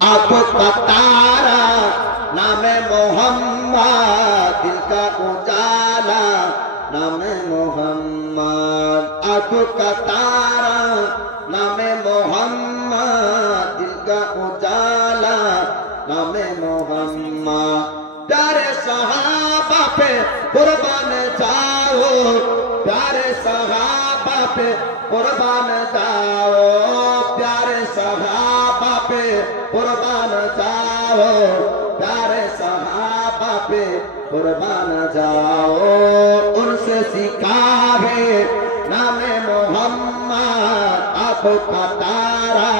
आंखों का तारा नामे मोहम्मद, दिल का उजाला नामे मोहम्मद। आंखों का तारा नामे मोहम्मद, दिल का उजाला नामे मोहम्मद। प्यारे सहाबा पे कुर्बान जाओ, प्यारे सहाबा पे कुर्बान जाओ, प्यारे सहाबा पे कुर्बान जाओ, प्यारे सहाबा पे कुर्बान जाओ। उनसे सीखा है नामे मोहम्मद, आंखों का तारा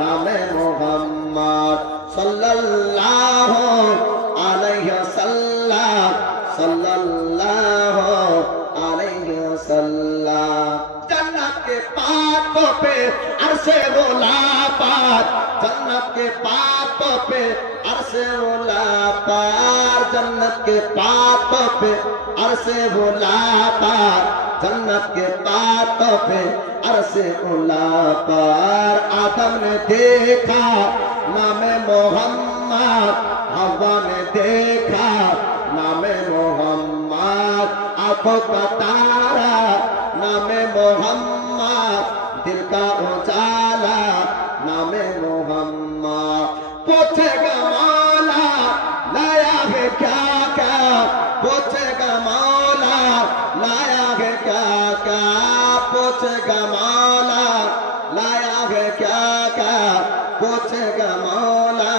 नामे मोहम्मद। सल्लल्लाहु अलैहि वसल्लम, सल्लल्लाहु अलैहि वसल्लम। जन्नत के पातों पे अर्शे मुलाकात, जन्नत के पातों पे अर्शे मुलाकात, जन्नत के पातों पे अर्शे मुलाकात, जन्नत के पातों पे अर्शे मुलाकात। आदम ने देखा नामे मोहम्मद, हवा ने देखा नामे मोहम्मद। आंखों का तारा नामे मोहम्मद, दिल का उजाला नामे मोहम्मद। पूछेगा मौला लाया है क्या क्या, पूछेगा मौला लाया है क्या क्या, पूछेगा मौला लाया है क्या क्या, पूछेगा मौला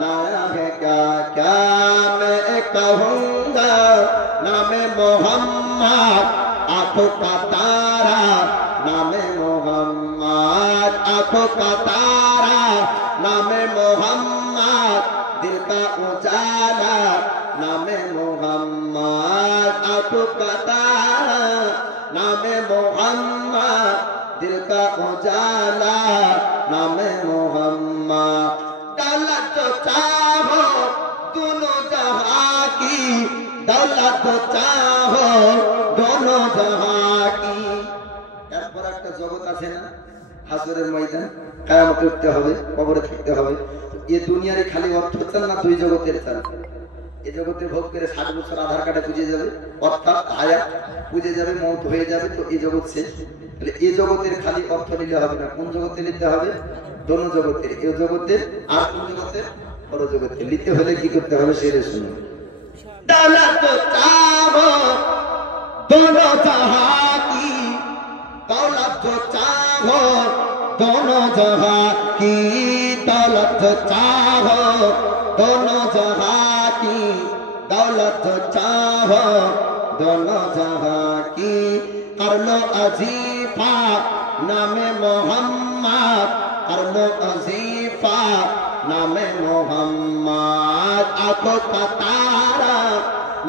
लाया है क्या क्या। मैं कहूँगा नामे मोहम्मद, आंखों का तारा नामे मोहम्मद, आंखों का तारा नामे मोहम्मद, दिल का उजाला नामे मोहम्मद। आंखों का तारा नामे मोहम्मद, दिल का उजाला नामे मोहम्मद। दौलत तो चाहो दोनों जहां की, दौलत तो चाहो दोनों जहां की। এরপর একটা জগৎ আছে না, হাসরের ময়দান, কিয়ামত করতে হবে, কবরে থাকতে হবে। এই দুনিয়ারে খালি অর্থ চান না, দুই জগতের চান। এই জগতে ভোগ করে 60 বছর আধার কার্ডে বুঝে যাবে, অর্থাৎ হায়াত বুঝে যাবে, মওত হয়ে যাবে, তো এই জগৎ শেষ। তাহলে এই জগতের খালি অর্থ নিলে হবে না, কোন জগতে নিতে হবে? দোনো জগতের, এই জগতের আর কোন জগতের? পর জগতে। নিতে হলে কি করতে হবে সেটা শুনুন। दौलत चाहो दोनों जहां की, दौलत चाहो दोनों जहां की, दौलत चाहो दोनों जहां की, दौलत चाहो दोनों जहां की। कर लो अजीफा नामे मोहम्मद, कर लो अजीफा नामे मोहम्मद। आंखों का तारा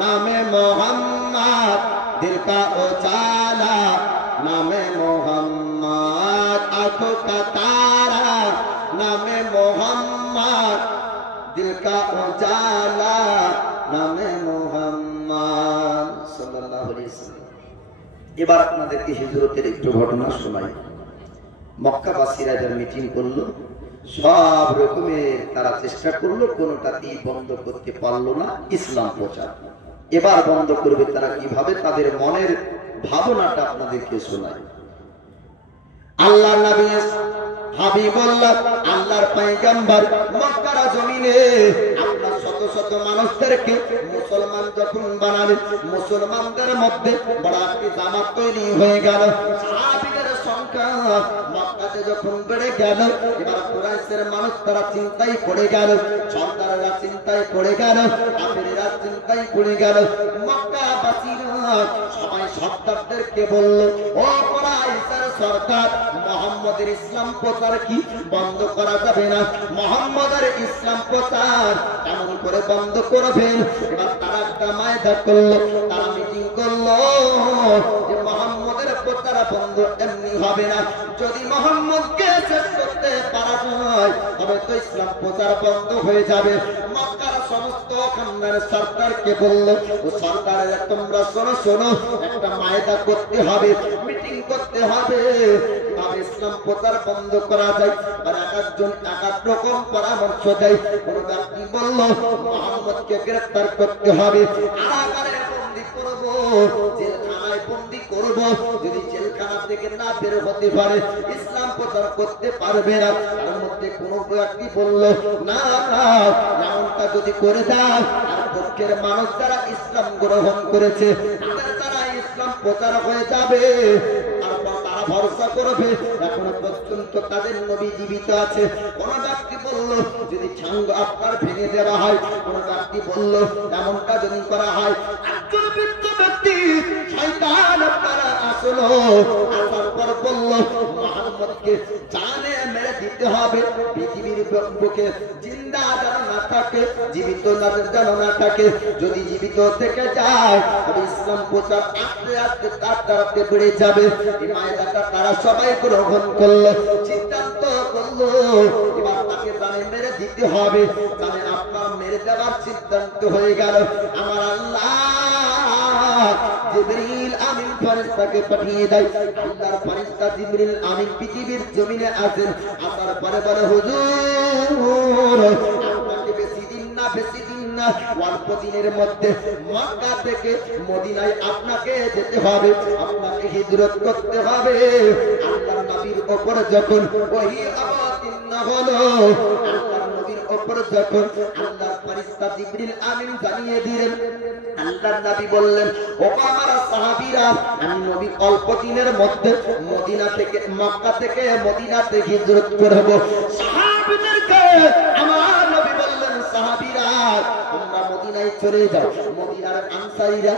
नामे मोहम्मद, दिल का उजाला नामे मोहम्मद। आंखों का तारा नामे मोहम्मद, दिल का उजाला नामे मोहम्मद सल्लल्लाहु अलैहि वसल्लम। এবার আপনাদেরকে হিজরতের একটু ঘটনা শোনাই। মক্কাবাসীরা এবার মিটিং করলো, সব রকমের তারা চেষ্টা করলো, কোনোটাতেই বন্ধ করতে পারলো না ইসলাম প্রচার। এবার বন্ধ করবে তারা কিভাবে, তাদের মনের ভাবনাটা আপনাদেরকে শোনাই। আল্লাহর নবী হাবিবুল্লাহ, আল্লাহর পয়গম্বর মক্কার জমিনে আপনার শত শত মানুষদেরকে মুসলমান যখন বানাবে, মুসলমানদের মধ্যে বড় একটি জামাত তৈরি হয়ে গেল। সাহাবীদের সংখ্যা মক্কাতে যখন বেড়ে গেল, এবার কুরাইশের মানুষ তারা চিন্তায় পড়ে গেল, সরদাররা চিন্তায় পড়ে গেল, কাফিররা চিন্তায় পড়ে গেল। মক্কাবাসীরা সবাই সর্দারদেরকে বলল, ও কুরাইশের সরদার, মুহাম্মদের ইসলাম প্রচার কি বন্ধ করা যাবে না? মুহাম্মদের ইসলাম প্রচার কেমন করে বন্ধ করবেন? এবার তারা একটা মায়দা করলো, তারা মিটিং করলো যে মুহাম্মদের প্রচার বন্ধ এমনি হবে না, যদি মুহাম্মদকে শেষ করতে পারা যায় তবে তো ইসলাম প্রচার বন্ধ হয়ে যাবে। মক্কার সমস্ত খানদানের সরকারকে বলল, ও সরকারের তোমরা শোনো শোনো, একটা মায়দা করতে হবে, মিটিং করতে হবে, তবে ইসলাম প্রচার বন্ধ করা যায়? আর একজন এক এক রকম পরামর্শ দেয়। কোন ব্যক্তি বলল মুহাম্মদকে গ্রেফতার করতে হবে, কারাগারে বন্দী করব, জেলখানায় বন্দী করব। যদি জেলখানা থেকে না বের হতে পারে ইসলাম প্রচার করতে পারবে না। তার মধ্যে কোন ব্যক্তি বলল না না, এমনটা যদি করে দাও আর পক্ষের মানুষ যারা ইসলাম গ্রহণ করেছে তাদের দ্বারা ইসলাম প্রচার হয়ে যাবে, তারপর তারা ভরসা করবে এখনো পর্যন্ত তাদের নবী জীবিত আছে। কোন ব্যক্তি বলল যদি ছাঙ্গ আপনার ভেঙে দেওয়া হয়, কোন ব্যক্তি বলল এমনটা যদি করা হয়, একজন বৃদ্ধ ব্যক্তি শয়তান আপনারা আসলো, আসার পর বলল মুহাম্মদকে জানে মেরে দিতে হবে, পৃথিবীর বুকে জিন্দা যেন না থাকে, জীবিত যেন না থাকে। যদি জীবিত থেকে যায় তবে ইসলাম প্রচার আস্তে আস্তে তার দ্বারাতে বেড়ে যাবে। এই মায়দাটা তারা সবাই গ্রহণ করলো, সিদ্ধান্ত করলো এবার তাকে জানে মেরে দিতে হবে। জানে আপনার মেরে দেওয়ার সিদ্ধান্ত হয়ে গেল। আমার আল্লাহ জিবরিল আমিন ফেরেশতাকে পাঠিয়ে দেয়। আল্লাহর ফেরেশতা জিবরিল আমিন পৃথিবীর জমিনে আসেন, আসার পরে বলে হুজুর আপনাকে বেশি দিন না অল্প দিনের মধ্যে মক্কা থেকে মদিনায় আপনাকে যেতে হবে, আপনাকে হিজরত করতে হবে। আল্লাহর নবীর উপর যখন ওহী অবতীর্ণ হলো, আল্লাহর নবীর উপর যখন আল্লাহর ফেরেশতা জিবরিল আমিন জানিয়ে দিলেন, আল্লাহর নবী বললেন ও আমার সাহাবীরা, আমি নবী অল্প দিনের মধ্যে মদিনা থেকে মক্কা থেকে মদিনাতে হিজরত করব। সাহাবীদেরকে আমার নবী বললেন সাহাবীরা তোমরা মদিনায় চলে যাও। মদিনার আনসারীরা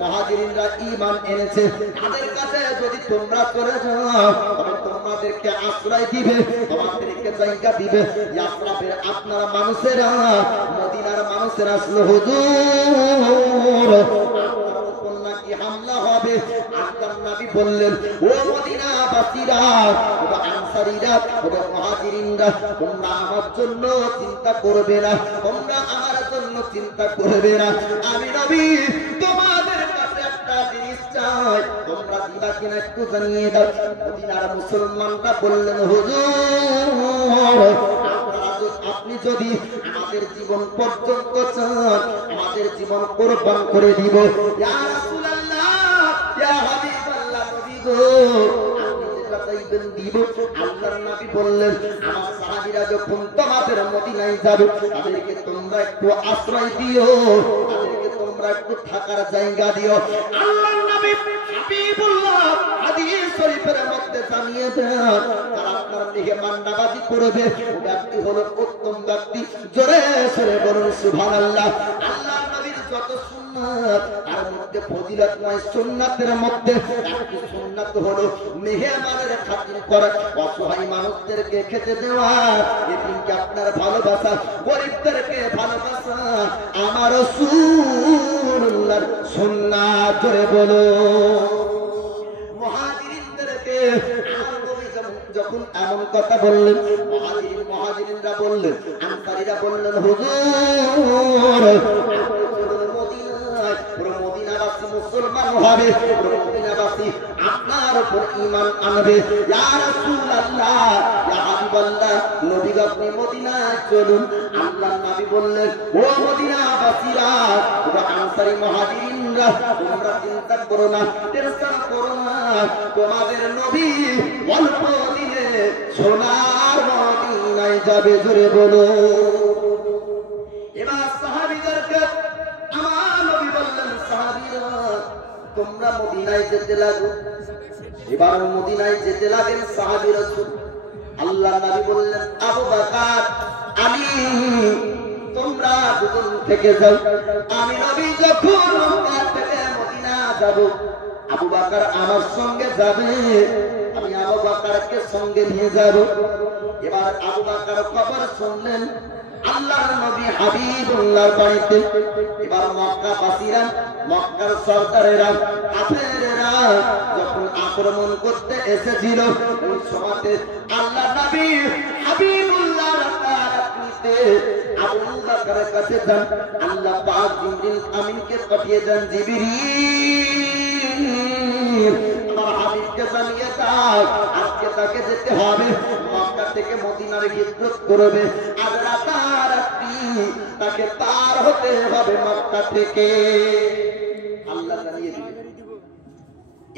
মুহাজিরিনরা ঈমান এনেছে, তাদের কাছে যদি তোমরা চলে যাও তবে তোমাদেরকে আশ্রয় দিবে, তোমাদেরকে জায়গা দিবে। ইয়াসরাফের আপনারা মানুষেরা মদিনার মানুষেরা আসলে হুজুর আপনার উপর নাকি হামলা হবে। আল্লাহর নবী বললেন ও মদিনাবাসীরা, ও আনসারীরা, ও মুহাজিরিনরা, তোমরা আমার জন্য চিন্তা করবে না, তোমরা আমার জন্য চিন্তা করবে না। আমি নবী তোমাদের কাছে একটা জিনিস চাই, তোমরা দিবা কিনা একটু জানিয়ে দাও। মদিনার মুসলমানরা বললেন হুজুর আপনি যদি আমাদের জীবন পর্যন্ত চান আমাদের জীবন কোরবান করে দিব। ইয়া রাসূলুল্লাহ, ইয়া হাবিবাল্লাহ, নবী গো আপনি যেটা চাইবেন দিব। আল্লাহর নবী বললেন আমার সাহাবীরা যখন তোমাদের মদিনায় যাবে তাদেরকে তোমরা একটু আশ্রয় দিও, তাদেরকে তোমরা একটু থাকার জায়গা দিও। আল্লাহর নবী হাবিবুল্লাহ হাদিস শরীফের মধ্যে জানিয়ে দেন তারা আপনার মেহমানবাজি করবে, ও ব্যক্তি হলো উত্তম ব্যক্তি। জোরে সরে বলুন সুবহানাল্লাহ। আল্লাহর নবীর যত সুন্নাত তার মধ্যে ফজিলত নয়, সুন্নাতের মধ্যে একটি সুন্নাত হলো মেহমানের খাতির করা, অসহায় মানুষদেরকে খেতে দেওয়া, এতিমকে আপনার ভালোবাসা, গরিবদেরকে ভালোবাসা আমার রাসূলুল্লাহর সুন্নাত। জোরে বলো মুহাজিরিনদেরকে যখন এমন কথা বললেন মুহাজিরিনরা বললেন, আনসারীরা বললেন হুজুর মদিনাবাসী মুসলমান হবে, মদিনাবাসী আপনার উপর ঈমান আনবে। ইয়া রাসূলুল্লাহ, ইয়া হাবিবাল্লাহ, নবী আপনি মদিনায় চলুন। আল্লাহর নবী বললেন ও মদিনাবাসীরা, ও আনসারী মুহাজিরিনরা, তোমরা চিন্তা করো না, টেনশন করো না, তোমাদের নবী অল্প দিনে সোনার মদিনায় যাবে। জোরে বলো। এবার সাহাবীদেরকে আমার নবী বললেন সাহাবীরা তোমরা মদিনায় যেতে লাগো। এবার মদিনায় যেতে লাগেন সাহাবী রাসূল। আল্লাহর নবী বললেন আবু বকর আলী তোমরা দুজন থেকে যাও, আমি নবী যখন মক্কা থেকে মদিনা যাব আবু বকর আমার সঙ্গে যাবে, আমি আবু বকরকে সঙ্গে নিয়ে যাব। এবার আবু বকর খবর শুনলেন আল্লাহর নবী হাবিবুল্লাহর বাড়িতে। এবার মক্কাবাসীরা, মক্কার সরদারেরা, কাফেরেরা যখন আক্রমণ করতে এসেছিল ওই সময়তে আল্লাহর নবী হাবিবুল্লাহর রাতে আবু বকরের কাছে যান। আল্লাহ পাক জিবরিল আমিনকে পাঠিয়ে দেন, জিবরিল আমার হাবিবকে জানিয়ে দাও আজকে তাকে যেতে হবে মক্কা থেকে মদিনার হিজরত করবে আর রাতারাতি তাকে পার হতে হবে মক্কা থেকে আল্লাহ জানিয়ে দিবেন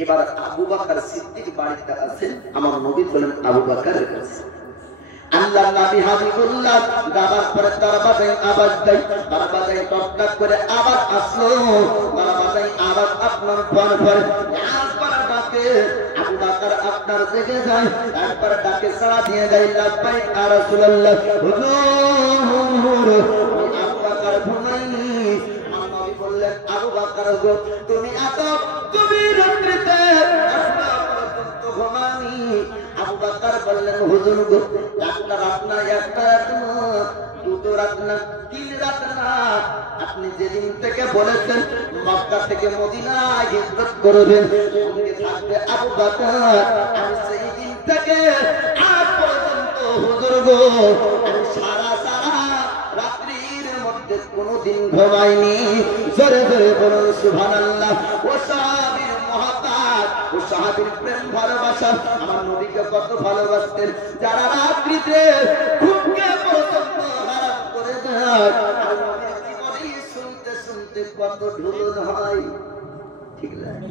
এবার আবু বকর সিদ্দিক বাড়িতে আছেন আমার নবী বলেন আবু বকরের কাছে আল্লাহ নবী হাবিবুল্লাহ দাবার পরে দরবাজায় আওয়াজ দেয় দরবাজায় টকটক করে আওয়াজ আসলো দরবাজায় আওয়াজ আপনার পর পর একবার ডাকে আবু বকর আপনার জেগে যায় একবার ডাকে সাড়া দিয়ে দেয় লাব্বাইক ইয়া রাসূলুল্লাহ হুজুর আবু বকর ঘুমাইনি আমার নবী বললেন আবু বকর গো তুমি এত গভীর রাত্রিতে আসলা পর্যন্ত ঘুমানি আবু বকর বললেন হুজুর গো একটা রাত না একটা রাত না দুটো রাত না তিন রাত না আপনি যেদিন থেকে বলেছেন মক্কা থেকে মদিনা হিজরত করবেন সঙ্গে থাকবে আবু বকর আমি সেই দিন থেকে আজ পর্যন্ত হুজুর গো আমি সারা রাত্রির মধ্যে কোনোদিন ঘুমাইনি জোরে জোরে বলুন সুবহানাল্লাহ ও সাহাবীর মহতাজ ও সাহাবীর প্রেম ভালোবাসা আমার নবীকে কত ভালোবাসতেন যারা রাত্রিতে ঘুমকে পর্যন্ত হারাম করে দেয় আর নবীর জীবনে শুনতে শুনতে কত ঢুল হয় ঠিক লাগে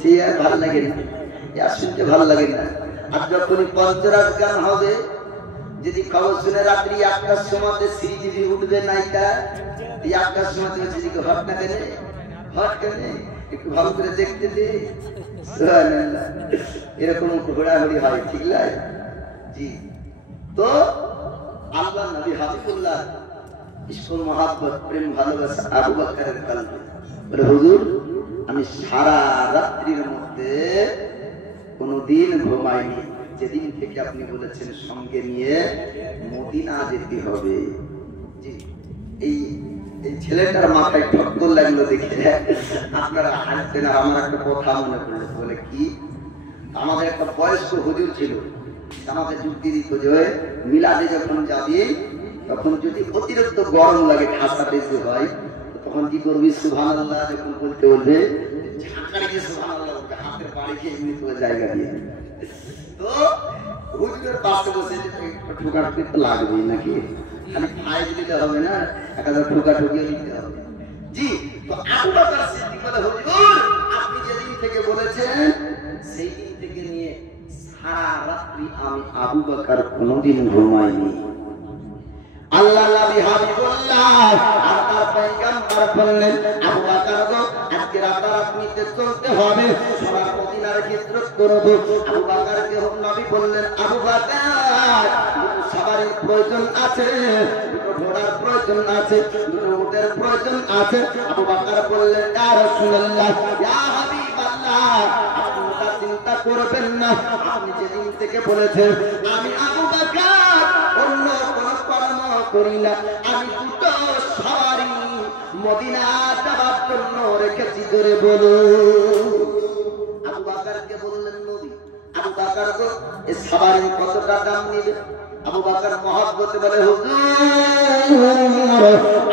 সে আর ভালো লাগে না আর শুনতে ভালো লাগে না আর যখনই পঞ্চরাত গান হবে যদি খবর শুনে রাত্রি 1টার সময় শ্রীজীবী উঠবে নাইকা এই 1টার সময় শ্রীজীকে হট না কেনে হট কেনে একটু ভালো করে দেখতে দে সুবহানাল্লাহ এরকম ঘোরাঘুরি হয় ঠিক লাগে জি তো আল্লাহ নবী হাবিবুল্লাহ ইশকুল মহাব্বত প্রেম ভালোবাসা আবু বকরের কলবে বলে হুজুর আমি সারা রাত্রির মধ্যে কোনদিন ঘুমাইনি যেদিন থেকে আপনি বলেছেন সঙ্গে নিয়ে মদিনা যেতে হবে জি এই ছেলেটার মাথায় ঠক্কর লাগলো দেখে আপনারা হাসছেন আর আমার একটা কথা মনে পড়লো বলে কি আমাদের একটা বয়স্ক হুজুর ছিল আমাদের যুক্তি দিত যে মিলাদে যখন যাবি তখন যদি অতিরিক্ত গরম লাগে ঠাসা বেশি হয় তখন কি করবি সুবহানাল্লাহ যখন বলতে বলবে ঝাঁকারে যে সুবহানাল্লাহ হাতের বাড়ি খেয়ে এমনি করে জায়গা দিয়ে তো হুজুরের পাশে বসে ঠোকাঠুকি তো লাগবেই নাকি খালি ফাইজ দিতে হবে না একাধারে ঠোকাঠুকিও দিতে হবে জি তো আবু বকর সিদ্দিক বলে হুজুর আপনি যেদিন থেকে বলেছেন সেই দিন থেকে নিয়ে সারা রাত্রি আমি আবু বকর কোনোদিন ঘুমাইনি আল্লাহ নবী হাবিবুল্লাহ আর তার পয়গম্বর বললেন আবু বকর গো আজকে রাতারাতিতে চলতে হবে সোনার মদিনার হিজরত করব আবু বকরকে নবী বললেন আবু বকর সবারই প্রয়োজন আছে দুটো ঘোড়ার প্রয়োজন আছে দুটো উটের প্রয়োজন আছে আবু বকর বললেন ইয়া রাসূলুল্লাহ ইয়া হাবিবাল্লাহ আপনি চিন্তা করবেন না আপনি যেদিন থেকে বলেছেন আমি আবু বকর অন্য কোনো কর্ম করি না আমি দুটো সওয়ারি মদিনা যাওয়ার জন্য রেখেছি ধরে বলো আবু বকরকে বললেন নবী আবু বকর গো এই সওয়ারি কতটা দাম নেবে আবু বকর মহব্বতে বলে হুজুর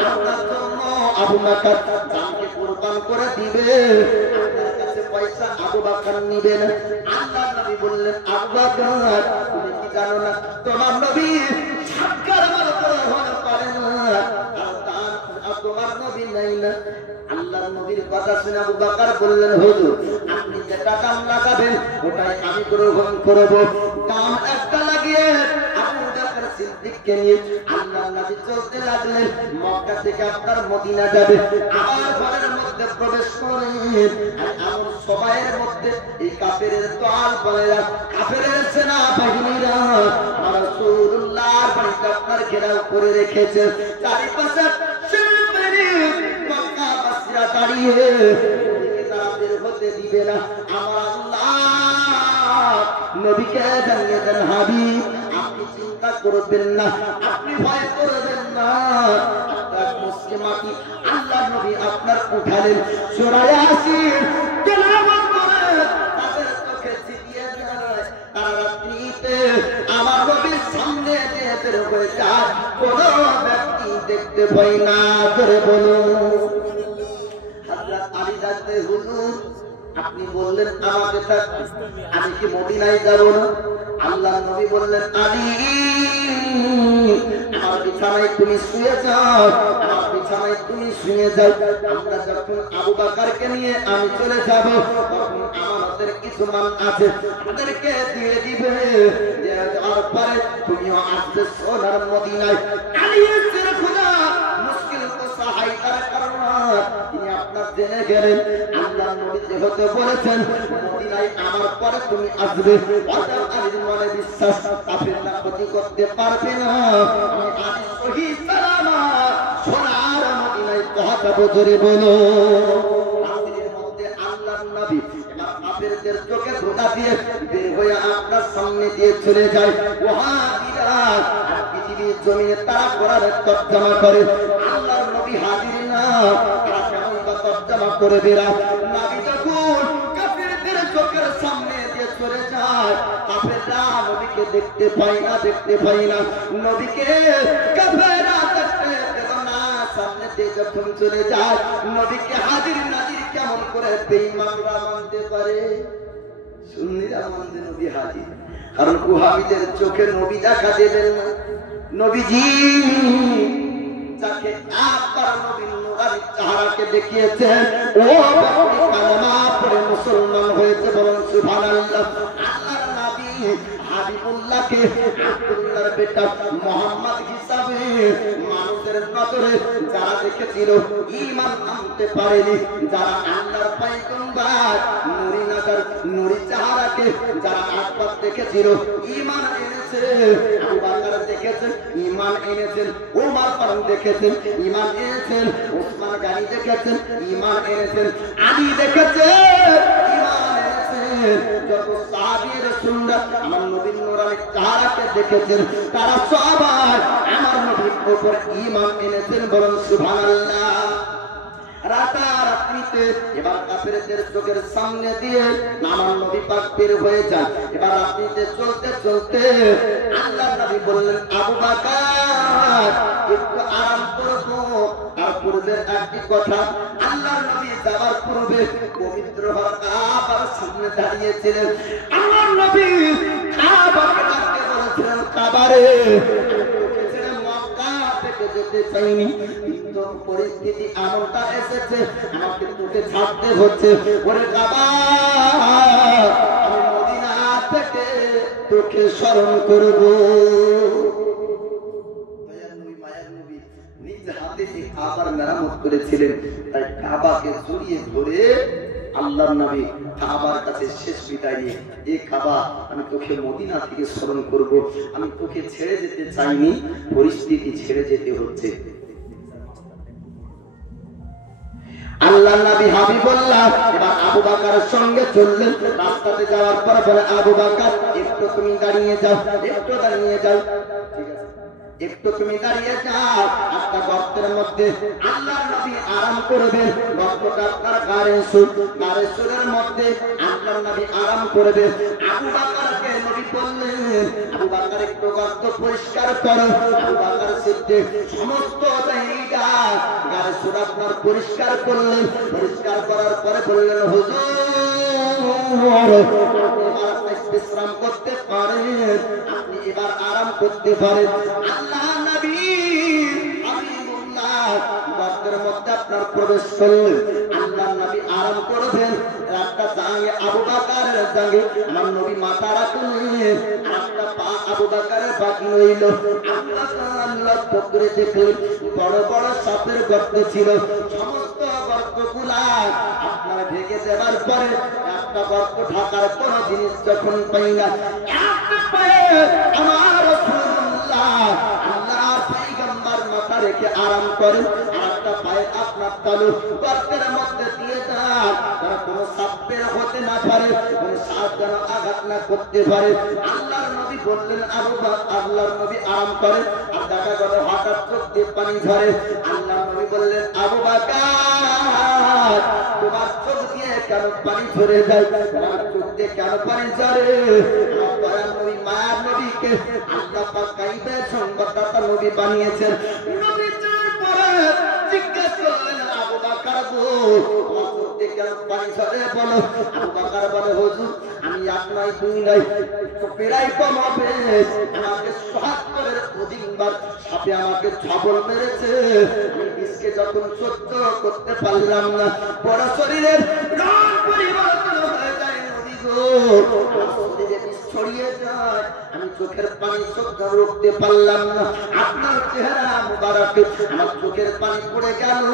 আপনার জন্য আবু বকর জানকে কুরবান করে দিবে আপনার কাছে পয়সা আবু বকর নিবে না আল্লাহ নবী বললেন আবু বকর তুমি কি জানো না তোমার নবী সাক্ষাৎ আমার করে হতে পারে না আর তোমার নবী নাই না আল্লাহর নবীর কথা শুনে আবু বকর বললেন হুজুর আপনি যেটা দাম লাগাবেন ওটাই আমি গ্রহণ করব দাম একটা লাগিয়ে আবু বকর সিদ্দিককে নিয়ে আল্লাহর নবী চলতে লাগলেন মক্কা থেকে আপনার মদিনা যাবে আমার ঘরের মধ্যে প্রবেশ করলেন আর এমন সবাইয়ের মধ্যে এই কাফেরের দল বলেরা কাফেরের সেনা বাহিনীরা রাসূলুল্লাহর বাড়িতে আপনার ঘেরাও করে রেখেছে চারিপাশে মক্কাবাসীরা দাঁড়িয়ে তারা বের হতে দিবে না আমার আল্লাহ নবীকে জানিয়ে দেন হাবিব আপনি চিন্তা করবেন না আপনি ভয় করবেন না আপনার মুসলিম মাটি আল্লাহ নবী আপনার উঠালেন সূরা ইয়াসিন তেলাওয়াত করে তাদের চোখে ছিটিয়ে দেয় তারা রাত্রিতে আমার নবীর সামনে দিয়ে বের হয়ে যায় কোনো ব্যক্তি দেখতে পাই না করে বলো হযরত আলী ডাকতে হুজুর আপনি বললেন আমাকে থাকতে, আমি কি মদিনায় যাব না? আল্লাহ নবী বললেন আলী আমার বিছানায় তুমি শুয়ে যাও, আমার বিছানায় তুমি শুয়ে যাও। আমরা যখন আবু বকরকে নিয়ে আমি চলে যাব, তখন আমাদের কিছু মান আছে তাদেরকে দিয়ে দিবে, যে যাওয়ার পরে তুমিও আসবে সোনার মদিনায়। আলী এর খোদা মুশকিল তো সহায়তার কারণ তিনি আপনার জেনে গেলেন আল্লাহ নবী যেহেতু বলেছেন মদিনায় আমার পরে তুমি আসবে, অর্থাৎ আলীর মনে বিশ্বাস কাফেররা ক্ষতি করতে পারবে না। আমি আলী সহি সালামা সোনার মদিনায় পৌঁছাবো। জোরে বলো রাতের মধ্যে আল্লাহর নবী এবার কাফেরদের চোখে ধোঁকা দিয়ে বের হয়ে আপনার সামনে দিয়ে চলে যায়। ওয়াহাবিরা পৃথিবীর জমিনে তারা করার তর্জমা করে, আল্লাহর নবী হাজির না, তারা কেমন বা তর্জমা করে বেড়ায়। নবী যখন কাফেরদের চোখের সামনে দিয়ে চলে যায়, কাফেররা নবীকে দেখতে পায় না, দেখতে পায় না নবীকে, কাফেররা দেখতে পেল না। সামনে দিয়ে যখন চলে যায় নবীকে হাজির নাজির কেমন করে বেঈমানরা মানতে পারে? সুন্নিরা মানতে নবী হাজির, কারণ ওয়াহাবিদের চোখে নবী দেখা দেবেন না। নবীজি যাকে একবার নবীর নূরানি চেহারাকে দেখিয়েছেন, ও ব্যক্তি কালেমা পড়ে মুসলমান হয়েছে, বলুন সুবহানাল্লাহ। আল্লাহর নবী হাবিবুল্লাহকে আব্দুল্লাহর বেটা মুহাম্মদ হিসাবে মানুষের নজরে যারা দেখেছিল ঈমান আনতে পারেনি, যারা আল্লাহর পয়গম্বর নূরি নজর নূরি চেহারাকে যারা একবার দেখেছিল ঈমান এনেছে। আবু বকর দেখেছেন, ঈমান এনেছেন। ওমর ফারুক দেখেছেন, ঈমান এনেছেন। ওসমান গনি দেখেছেন, ঈমান এনেছেন। আলী দেখেছেন, ঈমান এনেছেন। যত সাহাবী রাসূলরা আমার নবীর নূরানি চেহারাকে দেখেছেন, তারা সবাই আমার নবীর উপর ঈমান এনেছেন, বলুন সুবহানাল্লাহ। রাতারাত্রিতে এবার কাফেরদের চোখের সামনে দিয়ে আমার নবী পাক বের হয়ে যান। এবার রাত্রিতে চলতে চলতে আল্লাহর নবী বললেন আবু বকর একটু আরাম করো। তার পূর্বের একটি কথা, আল্লাহর নবী যাওয়ার পূর্বে পবিত্র কাবার সামনে দাঁড়িয়েছিলেন। আল্লাহর নবী কাবাকে ডাকতে বলেছিলেন, কাবারে যেতে চাইনি, কিন্তু পরিস্থিতি এমনটা এসেছে আমাকে তোকে ছাড়তে হচ্ছে। ওরে কাবা আমি মদিনা থেকে তোকে স্মরণ করব। নিজ হাতে কাবার মেরামত করেছিলেন, তাই কাবাকে জড়িয়ে ধরে আল্লাহর নবী কাবার কাছে শেষ বিদায় নিয়ে, এ কাবা আমি তোকে মদিনা থেকে স্মরণ করব, আমি তোকে ছেড়ে যেতে চাইনি, পরিস্থিতি ছেড়ে যেতে হচ্ছে। আল্লাহর নবী হাবিবুল্লাহ এবার আবু বকরের সঙ্গে চললেন। রাস্তাতে যাওয়ার পর বলে আবু বকর একটু তুমি দাঁড়িয়ে যাও, একটু দাঁড়িয়ে যাও, ঠিক আছে একটু তুমি দাঁড়িয়ে যাও। একটা গর্তের মধ্যে আল্লাহর নবী আরাম করবেন, গর্তটা আপনার গারে সুরের মধ্যে আল্লাহর নবী আরাম করবেন। আবু বকরকে নবী বললেন আবু বকর একটু গর্ত পরিষ্কার করো। আবু বকর সিদ্দিক সমস্ত জায়গা গারে সুর আপনার পরিষ্কার করলেন। পরিষ্কার করার পরে বললেন হুজুর এবার বিশ্রাম করতে পারেন, আপনি এবার আরাম করতে পারেন। আল্লাহ নবী হাবিবুল্লাহ গর্তের মধ্যে আপনার প্রবেশ করলেন। আল্লাহ নবী আরাম করবেন। একটা জাঙ্গে আবু বকরের জাঙ্গে আমার নবী মাথা রাখলেন, একটা পা আবু বকরের বাকি রইল। আবু বকর লক্ষ্য করে দেখলেন বড় বড় সাপের গর্ত ছিল। সমস্ত গর্তগুলা আপনার ঢেকে দেওয়ার পরে একটা গর্ত ঢাকার কোন জিনিস যখন পাই না, একটা পায়ে আমার রাসূলুল্লাহ আল্লাহর পয়গম্বর মাথা রেখে আরাম করেন, আর একটা পায়ে আপনার তালু গর্তের মধ্যে দিয়ে দেন, তারা কোনো সাপ বের হতে না পারে, কোনো সাপ যেন আঘাত না করতে পারে। আল্লাহর নবী বললেন আবু বকর, আল্লাহর নবী আরাম করেন। আর দেখা গেল হঠাৎ চোখ দিয়ে পানি ঝরে। আল্লাহর নবী বললেন আবু বকর তোমার চোখ দিয়ে কেন পানি ঝরে যায়, তোমার চোখ দিয়ে কেন পানি ঝরে? দয়ার নবী মায়ার নবীকে আল্লাহ পাক গায়বে সংবাদদাতা নবী বানিয়েছেন। নবী যাওয়ার পরে জিজ্ঞাসা করলেন আবু বকর গো তোমার চোখ দিয়ে কেন পানি ঝরে বলো? আবু বকর বলে হুজুর আমি এক নয় দুই নয় প্রায় কমাবে আমাকে ৭০-এর অধিকবার সাপে আমাকে ছবল মেরেছে। আমি বিষকে যখন সহ্য করতে পারলাম না, বড় শরীরের রং পরিবর্তন হয়ে যায় নবী গো, শরীরে বিষ ছড়িয়ে যায়, আমি চোখের পানি সহ্য করতে পারলাম না। আপনার চেহারা মুবারকে আমার চোখের পানি পড়ে গেল,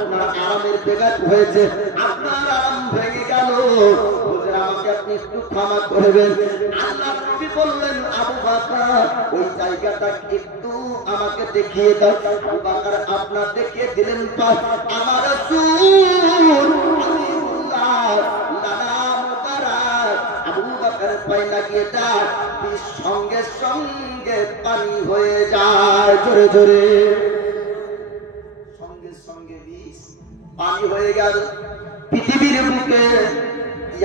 আপনার আরামের বেঘাত হয়েছে, আপনার আরাম ভেঙে গেল, আমাকে আপনি একটু ক্ষমা করবেন। আল্লাহ নবী বললেন আবু বকর ওই জায়গাটা একটু আমাকে দেখিয়ে দাও। আবু বকর আপনার দেখিয়ে দিলেন পাশ আমার রাসূল হাবিবুল্লাহ লানা মুবারক আবু বকর পায়ে লাগিয়ে দেয়, বিষ সঙ্গে সঙ্গে পানি হয়ে যায়, জোরে জোরে সঙ্গে সঙ্গে বিষ পানি হয়ে গেল। পৃথিবীর বুকে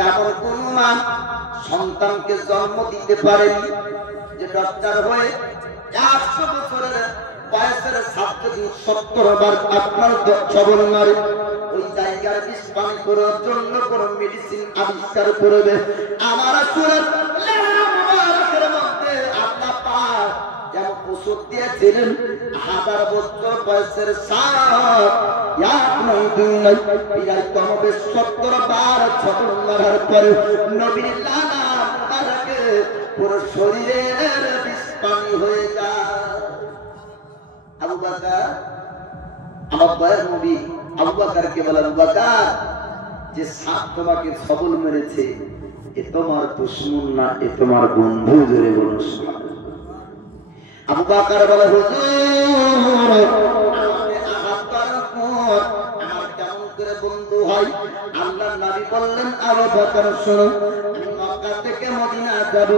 এমন কোন মা সন্তানকে জন্ম দিতে পারেনি যে ডক্টর হয়ে 100 বছরের বয়সের ছাত্রী 70 বার আপনার ছবল মারে ওই জায়গার বিষ পানি করার জন্য কোন মেডিসিন আবিষ্কার করবে। আমার রাসূলের মুবারকের মধ্যে আল্লাহ পাক যেমন ওষুধ দিয়েছিলেন 1000 বছর বয়সের সাপ এক নয় দুই নয় প্রায় কমবে 70 বার ছবল মারার পরে নবীর লানা মুবারকে পুরো শরীরের বিষ পানি হয়ে যায়। আবু বকর আমার দয়ার নবী আবু বকরকে বলেন আবু বকর যে সাপ তোমাকে ছবল মেরেছে এ তোমার দুশমন না, এ তোমার বন্ধু, জোরে বলুন সুবহানাল্লাহ। আবু বকর বলে হুজুর আমাকে আঘাত করার পর আমার কেমন করে বন্ধু হয়? আল্লাহর নবী বললেন আবু বকর শোনো, আমি মক্কা থেকে মদিনা যাব,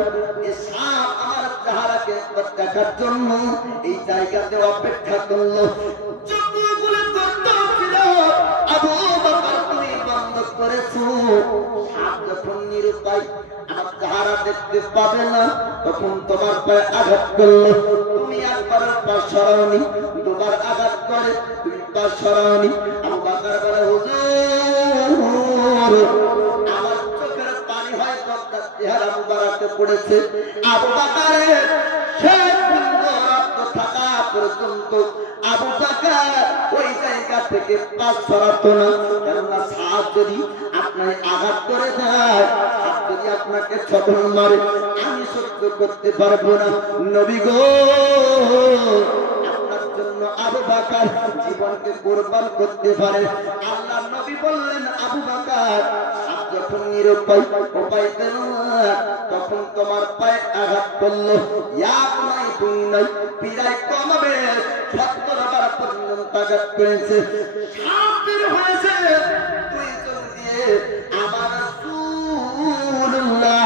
এই সাপ আমার চেহারাকে দেখার জন্য এই জায়গাতে অপেক্ষা করলো। চোখগুলো বন্ধ ছিল, আবু বকর তুমি বন্ধ করেছো। সাপ যখন নিরুপায় আমার চেহারা দেখতে পাবে না তখন তোমার পায়ে আঘাত করলো, তুমি একবার পা সরাওনি, দুবার আঘাত করে তুমি পা সরাওনি। আবু বকর বলে হুজুর আমার চোখের পানি হয়তো তার চেহারা মুবারকে পড়েছে। আবু বকরের শেষ বিন্দু রক্ত থাকা পর্যন্ত আবু বকর ওই জায়গা থেকে পা সরাতো না, কেননা সাপ যদি আপনাকে আঘাত করে দেয়, যদি আপনাকে ছবল মারে আমি সহ্য করতে পারবো না। নবী গো আপনার জন্য আবু বকর জীবনকে কুরবান করতে পারে। আল্লাহ নবী বললেন আবু বকর যখন নিরুপায় উপায় পেল তখন তোমার পায়ে আঘাত করলো, এক নয় দুই নয় প্রায় কমবে 70 বার পর্যন্ত আঘাত করেছে, সাপের হয়েছে দুইজন দিয়ে আমার রাসূলুল্লাহ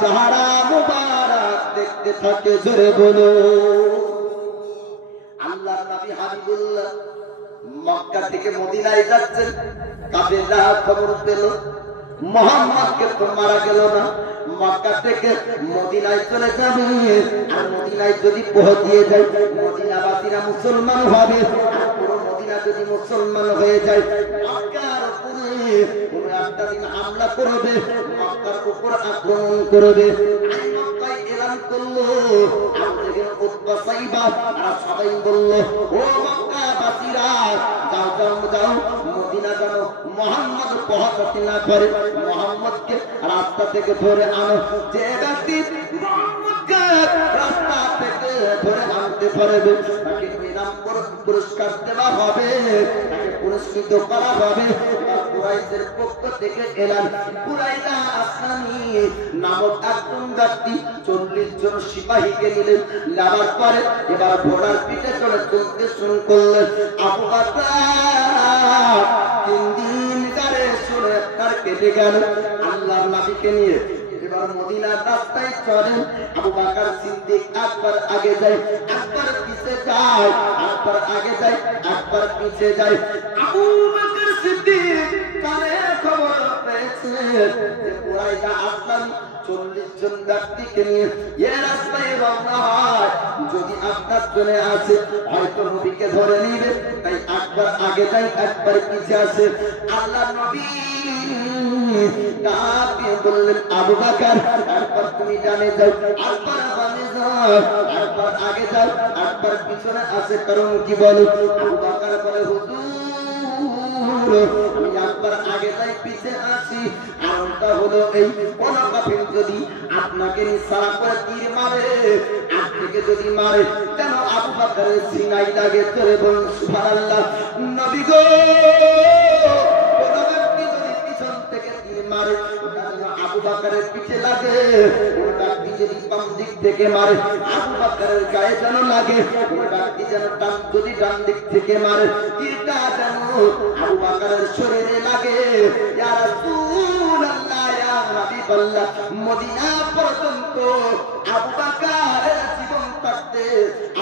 চেহারা মুবারক দেখতে থাকে, জোরে বলো। আল্লাহর নবী হাবিবুল্লাহ মক্কা থেকে মদিনায় যাচ্ছেন, কাফেররা খবর পেল মুহাম্মদকে তো মারা গেল না, মক্কা থেকে মদিনায় চলে যাবে, আর মদিনায় যদি পৌঁছিয়ে যায় মদিনাবাসীরা মুসলমান হবে, আর পুরো মদিনা যদি মুসলমান হয়ে যায় মক্কার উপরে কোনো একটা দিন হামলা করবে, মক্কার উপর আক্রমণ করবে। মক্কায় এলান করলো, আমাদের উতবা সাইবা আর সবাই বলল ও মক্কাবাসীরা যাও যাও যাও মদিনা যেন মুহাম্মদ পৌঁছাতে না পারে, মুহাম্মদকে রাস্তা থেকে ধরে আনো, যে ব্যক্তি মুহাম্মদকে রাস্তা থেকে ধরে আনতে পারবে তাকে ইনাম পুরস্কার দেওয়া হবে, তাকে পুরস্কৃত করা হবে। কুরাইশের পক্ষ থেকে এলান, কুরাইদা আসলামী নামক একজন ব্যক্তি 40 জন সিপাহীকে নিলেন, নেওয়ার পরে এবার ঘোড়ার পিঠে চড়ে চলতে শুরু করলেন। আবু বকর 3 দিন ধরে শুনে তার কেটে গেল। আল্লাহর নবীকে নিয়ে এবার মদিনার রাস্তায় চলেন। আবু বকর সিদ্দিক একবার আগে যায়, একবার পিছে যায়, একবার আগে যায়, একবার পিছে যায়। আবু বকর সিদ্দিক কানে খবর পেয়েছে যে কুরাইশা আসলাম 40 জন ব্যক্তিকে নিয়ে এই রাস্তায় রওনা হয়, যদি আপনার জন্য আসে হয়তো নবীকে ধরে নিবে, তাই একবার আগে যায় একবার পিছে আসে। আল্লাহ নবী ডাকে বললেন আবু বকর একবার তুমি ডানে যাও, একবার বামে যাও, একবার আগে যাও, একবার পিছনে আসে, কারণ কি বলো? আবু বকর বলে হুজুর আমি একবার আগে যাই পিছে আসি, কারণটা হলো এই, কোন কাফির যদি আপনাকে নিশানা করে তীর মারে, আপনাকে যদি মারে যেন আবু বকরের সিনাই লাগে। করে বলুন সুবহানাল্লাহ। নবী গো কোন ব্যক্তি যদি পিছন থেকে তীর মারে আবু বকরের পিছে লাগে, কোন ব্যক্তি যদি বাম দিক থেকে মারে আবু বকরের গায়ে যেন লাগে, কোন ব্যক্তি যেন যদি ডান দিক থেকে মারে তীরটা যেন আবু বকরের শরীরে লাগে। ইয়া রাসূলুল্লাহ, ইয়া হাবিবাল্লাহ, মদিনা পর্যন্ত আবু বকরের জীবন থাকতে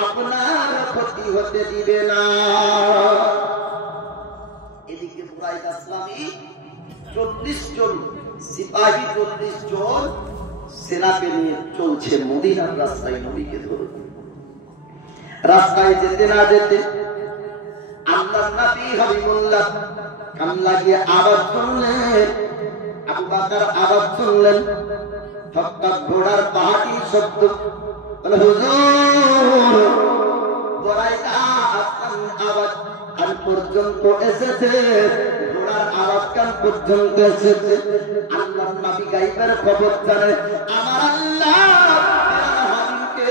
আপনার ক্ষতি হতে দিবে না। এদিকে বুরাইদা ইসলামী 40 জন সিপাহী, 40 জন সেনাকে নিয়ে চলছে মদিনার রাস্তায় নবীকে ধরে। রাস্তায় যেতে না যেতে আল্লাহর নবী হাবিবুল্লাহ কান লাগিয়ে আওয়াজ শুনলেন, আবু বকর আওয়াজ শুনলেন, হঠাৎ ঘোড়ার পাহাড়ি শব্দ। বলে হুজুর বুরাইদা আসলাম আওয়াজ কান পর্যন্ত এসেছে, ঘোড়ার আওয়াজ কান পর্যন্ত এসেছে। আল্লাহর নবী গায়বের খবর জানে। আমার আল্লাহ হাবিবকে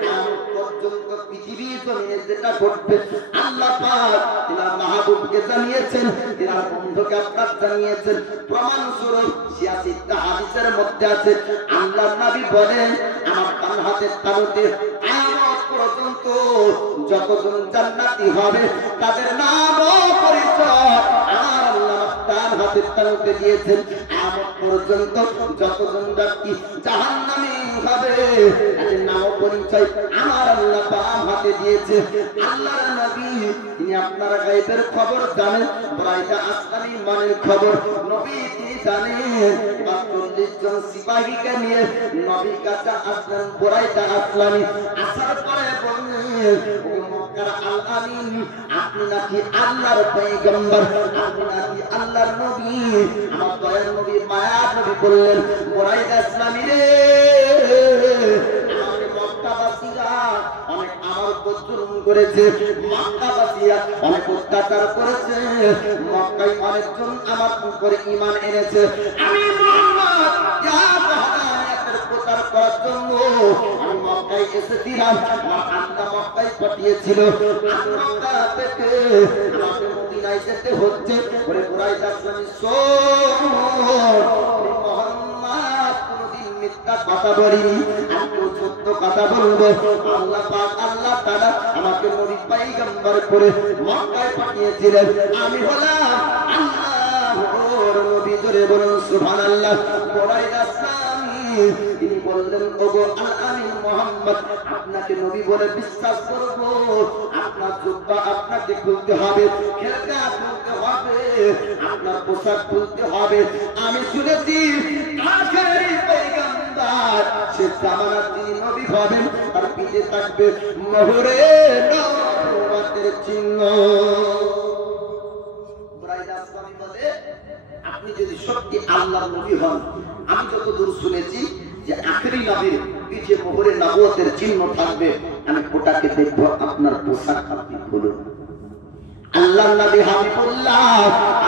কিয়ামত পর্যন্ত পৃথিবীর জমিনে যেটা ঘটবে আল্লাহ পাক তিনার মাহবুবকে জানিয়েছেন, তিনার বন্ধুকে আপনার জানিয়েছেন। প্রমাণ স্বরূপ 86টা হাদিসের মধ্যে আছে আল্লাহর নবী বলেন আমার ডান হাতের তালুতে কিয়ামত পর্যন্ত যতজন জান্নাতি হবে তাদের নাম ও পরিচয় আমার আল্লাহ ডান হাতের তালুতে দিয়েছেন। কিয়ামত পর্যন্ত যতজন ব্যক্তি জাহান্নামী হবে তাদের নাম ও পরিচয় আমার আল্লাহ বাম হাতে দিয়েছে। আল্লাহর নবী তিনি আপনার গায়বের খবর জানেন, বুরাইদা আসলামীর মনের খবর নবী তিনি জানেন। 40 জন সিপাহীকে নিয়ে নবীর কাছে আসলেন বুরাইদা আসলামী। আসার পরে বললেন ও মক্কার আল আমিন, আপনি নাকি আল্লাহর পয়গম্বর, আপনি নাকি আল্লাহর নবী, আমার দয়ার নবী মায়ার নবী। বললেন বুরাইদা আসলামী রে, আমাকে মক্কাবাসীরা অনেক আমার উপর জুলুম করেছে, মক্কাবাসীরা অনেক অত্যাচার করেছে, মক্কায় অনেকজন আমার উপরে ঈমান এনেছে। আমি মুহাম্মদ ইয়া ওয়াহদানিয়াতের প্রচার করার জন্য আমি মক্কায় এসেছিলাম। আমার আল্লাহ মক্কায় পাঠিয়েছিল, মক্কা থেকে আমাকে মদিনায় যেতে হচ্ছে। ওরে বুরাইদা আসলামী শোন, মুহাম্মদ কোনদিন মিথ্যা কথা বলিনি, আমি সত্য কথা বলবো। আল্লাহ পাক আল্লাহ তাআলা আমাকে নবী পয়গম্বর করে মক্কায় পাঠিয়েছিলেন, আমি হলাম আল্লাহর নবী। জোরে বলুন সুবহানাল্লাহ। বুরাইদা আসলামী তিনি বললেন ওগো আল আমিন মুহাম্মদ, আপনাকে নবী বলে বিশ্বাস করব, আপনার জুব্বা আপনাকে খুলতে হবে, খেলকা খুলতে হবে, আপনার পোশাক খুলতে হবে। আমি শুনেছি আখেরি পয়গম্বর সে জামানার যিনি নবী হবেন তার পিঠে থাকবে মোহরে নবুয়তের চিহ্ন। বুরাইদা আসলামী বলে আপনি যদি সত্যি আল্লাহর নবী হন, আমি যতদূর শুনেছি যে আখেরি নবীর পিঠে মোহরে নবুয়তের চিহ্ন থাকবে, আমি ওটাকে দেখব, আপনার পোশাক আপনি খুলুন। আল্লাহর নবী হাবিবুল্লাহ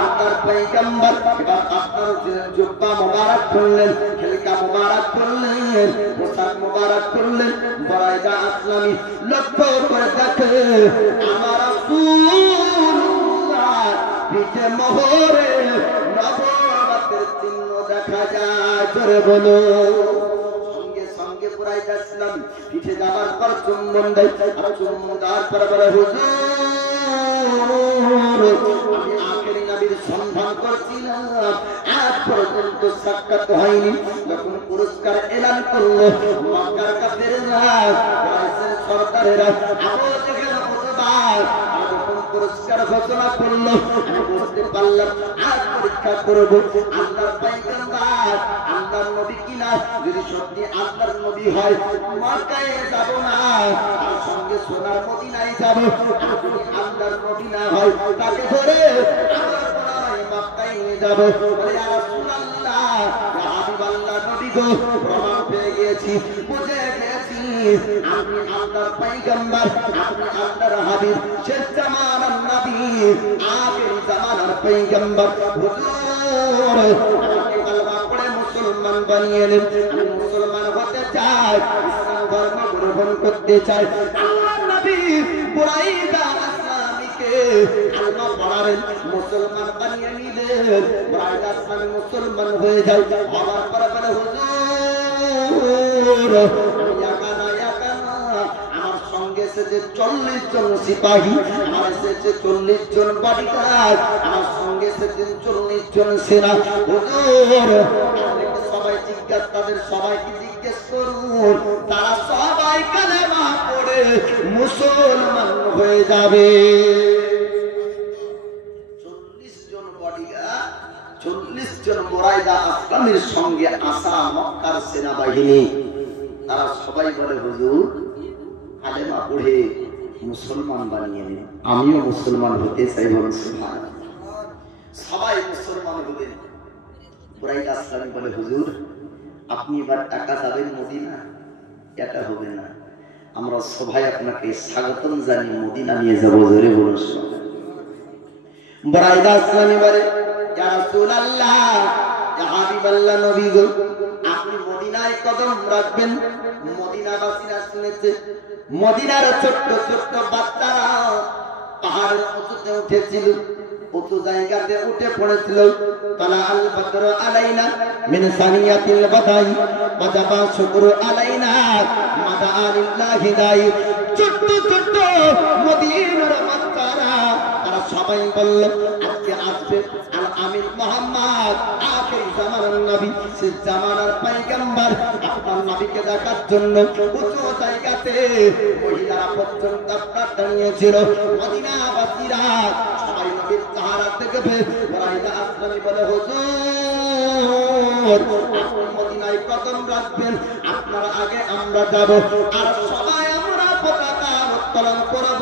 আপনার পয়গম্বর এবার আপনার জুব্বা মুবারক খুললেন, খেলকা মুবারক খুললেন, পোশাক মুবারক খুললেন। বুরাইদা আসলামী লক্ষ্য করে দেখে আমার রাসূলুল্লাহ পিঠে মোহরে নবুয়তের চিহ্ন দেখা যায়। জোরে বলো। সঙ্গে সঙ্গে বুরাইদা আসলামী পিঠে যাওয়ার পর চুম্বন দেয়, আর চুম্বন দেওয়ার পর বলে হুজুর আমি আখেরি নবীর সন্ধান করছিলাম, আজ পর্যন্ত সাক্ষাৎ হয়নি। যখন পুরস্কার এলান করলো মক্কার কাফেররা, কুরাইশের সরদারেরা, আবু জেহেল উতবা যখন পুরস্কার ঘোষণা করলো, আমি বুঝতে পারলাম আজ পরীক্ষা করব আল্লাহর পয়গম্বর আল্লাহর নবী কিনা। যদি সত্যি আল্লাহর নবী হয় মক্কায় যাব না, তার সঙ্গে সোনার মদিনায় যাব। যদি আল্লাহর নবী না হয় তাকে ধরে আমার মক্কায় নিয়ে যাবো। বলে ইয়া রাসূলুল্লাহ, ইয়া হাবিবাল্লাহ, নবী গো, প্রমাণ পেয়ে গেছি, বুঝে গেছি আপনি আল্লাহর পয়গম্বর, আপনি আল্লাহর হাবিব, শেষ জামানার নবী, আখির জামানার পয়গম্বর। হুজুর, আমাকে কালেমা পড়ে মুসলমান বানিয়ে নেন, আমি মুসলমান হতে চাই, ইসলাম ধর্ম গ্রহণ করতে চাই। আল্লাহর নবী বুরাইদা আসলামীকে কালেমা পড়ালেন, মুসলমান বানিয়ে নিলেন। বুরাইদা আসলামী মুসলমান হয়ে যায়। হওয়ার পরে বলে হুজুর, আমি একা না, একা না, আমার সঙ্গে এসেছে 40 জন সিপাহী, আমার এসেছে 40 জন বডিগার্ড, আমার সঙ্গে এসেছে 40 জন সেনা। হুজুর, সবাই জিজ্ঞাসা, তাদের সবাইকে জিজ্ঞেস করুন, তারা সবাই কালেমা পড়ে মুসলমান হয়ে যাবে। 40 জন বডিগার্ড, 40 জন বুরাইদা আসলামের সঙ্গে আসা মক্কার সেনাবাহিনী, তারা সবাই বলে হুজুর, কালেমা পড়ে মুসলমান বানিয়ে নিন, আমিও মুসলমান হতে চাই। বলুন সুবহানাল্লাহ। সবাই মুসলমান হলেন। বুরাইদা আসলামী বলে হুজুর, আপনি এবার একা যাবেন মদিনা? এটা হবে না, আমরা সবাই আপনাকে স্বাগতম জানিয়ে মদিনা নিয়ে যাবো। জোরে বলুন সুবহানাল্লাহ। বুরাইদা আসলামী বলে ইয়া রাসূলুল্লাহ, ইয়া হাবিবাল্লাহ, নবী গো, আপনি মদিনায় কদম রাখবেন। মদিনাবাসীরা শুনেছে মদিনার ছোট্ট ছোট্ট বাচ্চারা পাহাড়ের উঁচুতে উঠেছিল, উঁচু জায়গাতে উঠে পড়েছিল। তালা আল বদর আলাইনা মিন সানিয়াতিল বাদাই ওয়াজাবা শুকরু আলাইনা মাদা আলিল্লাহি দাই। ছোট্ট ছোট্ট মদিনার বাচ্চারা তারা সবাই বলল, আজকে আসবে আল আমিন মুহাম্মদ, আখির জামানার নবী, শেষ জামানার পয়গম্বর। আপনার নবীকে দেখার জন্য উঁচু জায়গাতে মহিলারা পর্যন্ত দাঁড়িয়েছিল। মদিনাবাসীরা সবাই নবীর চেহারা দেখবে। বুরাইদা আসলামী বলে হুজুর, আপনি মদিনায় কদম রাখবেন, আপনার আগে আমরা যাব, আর সবাই আমরা পতাকা উত্তোলন করব,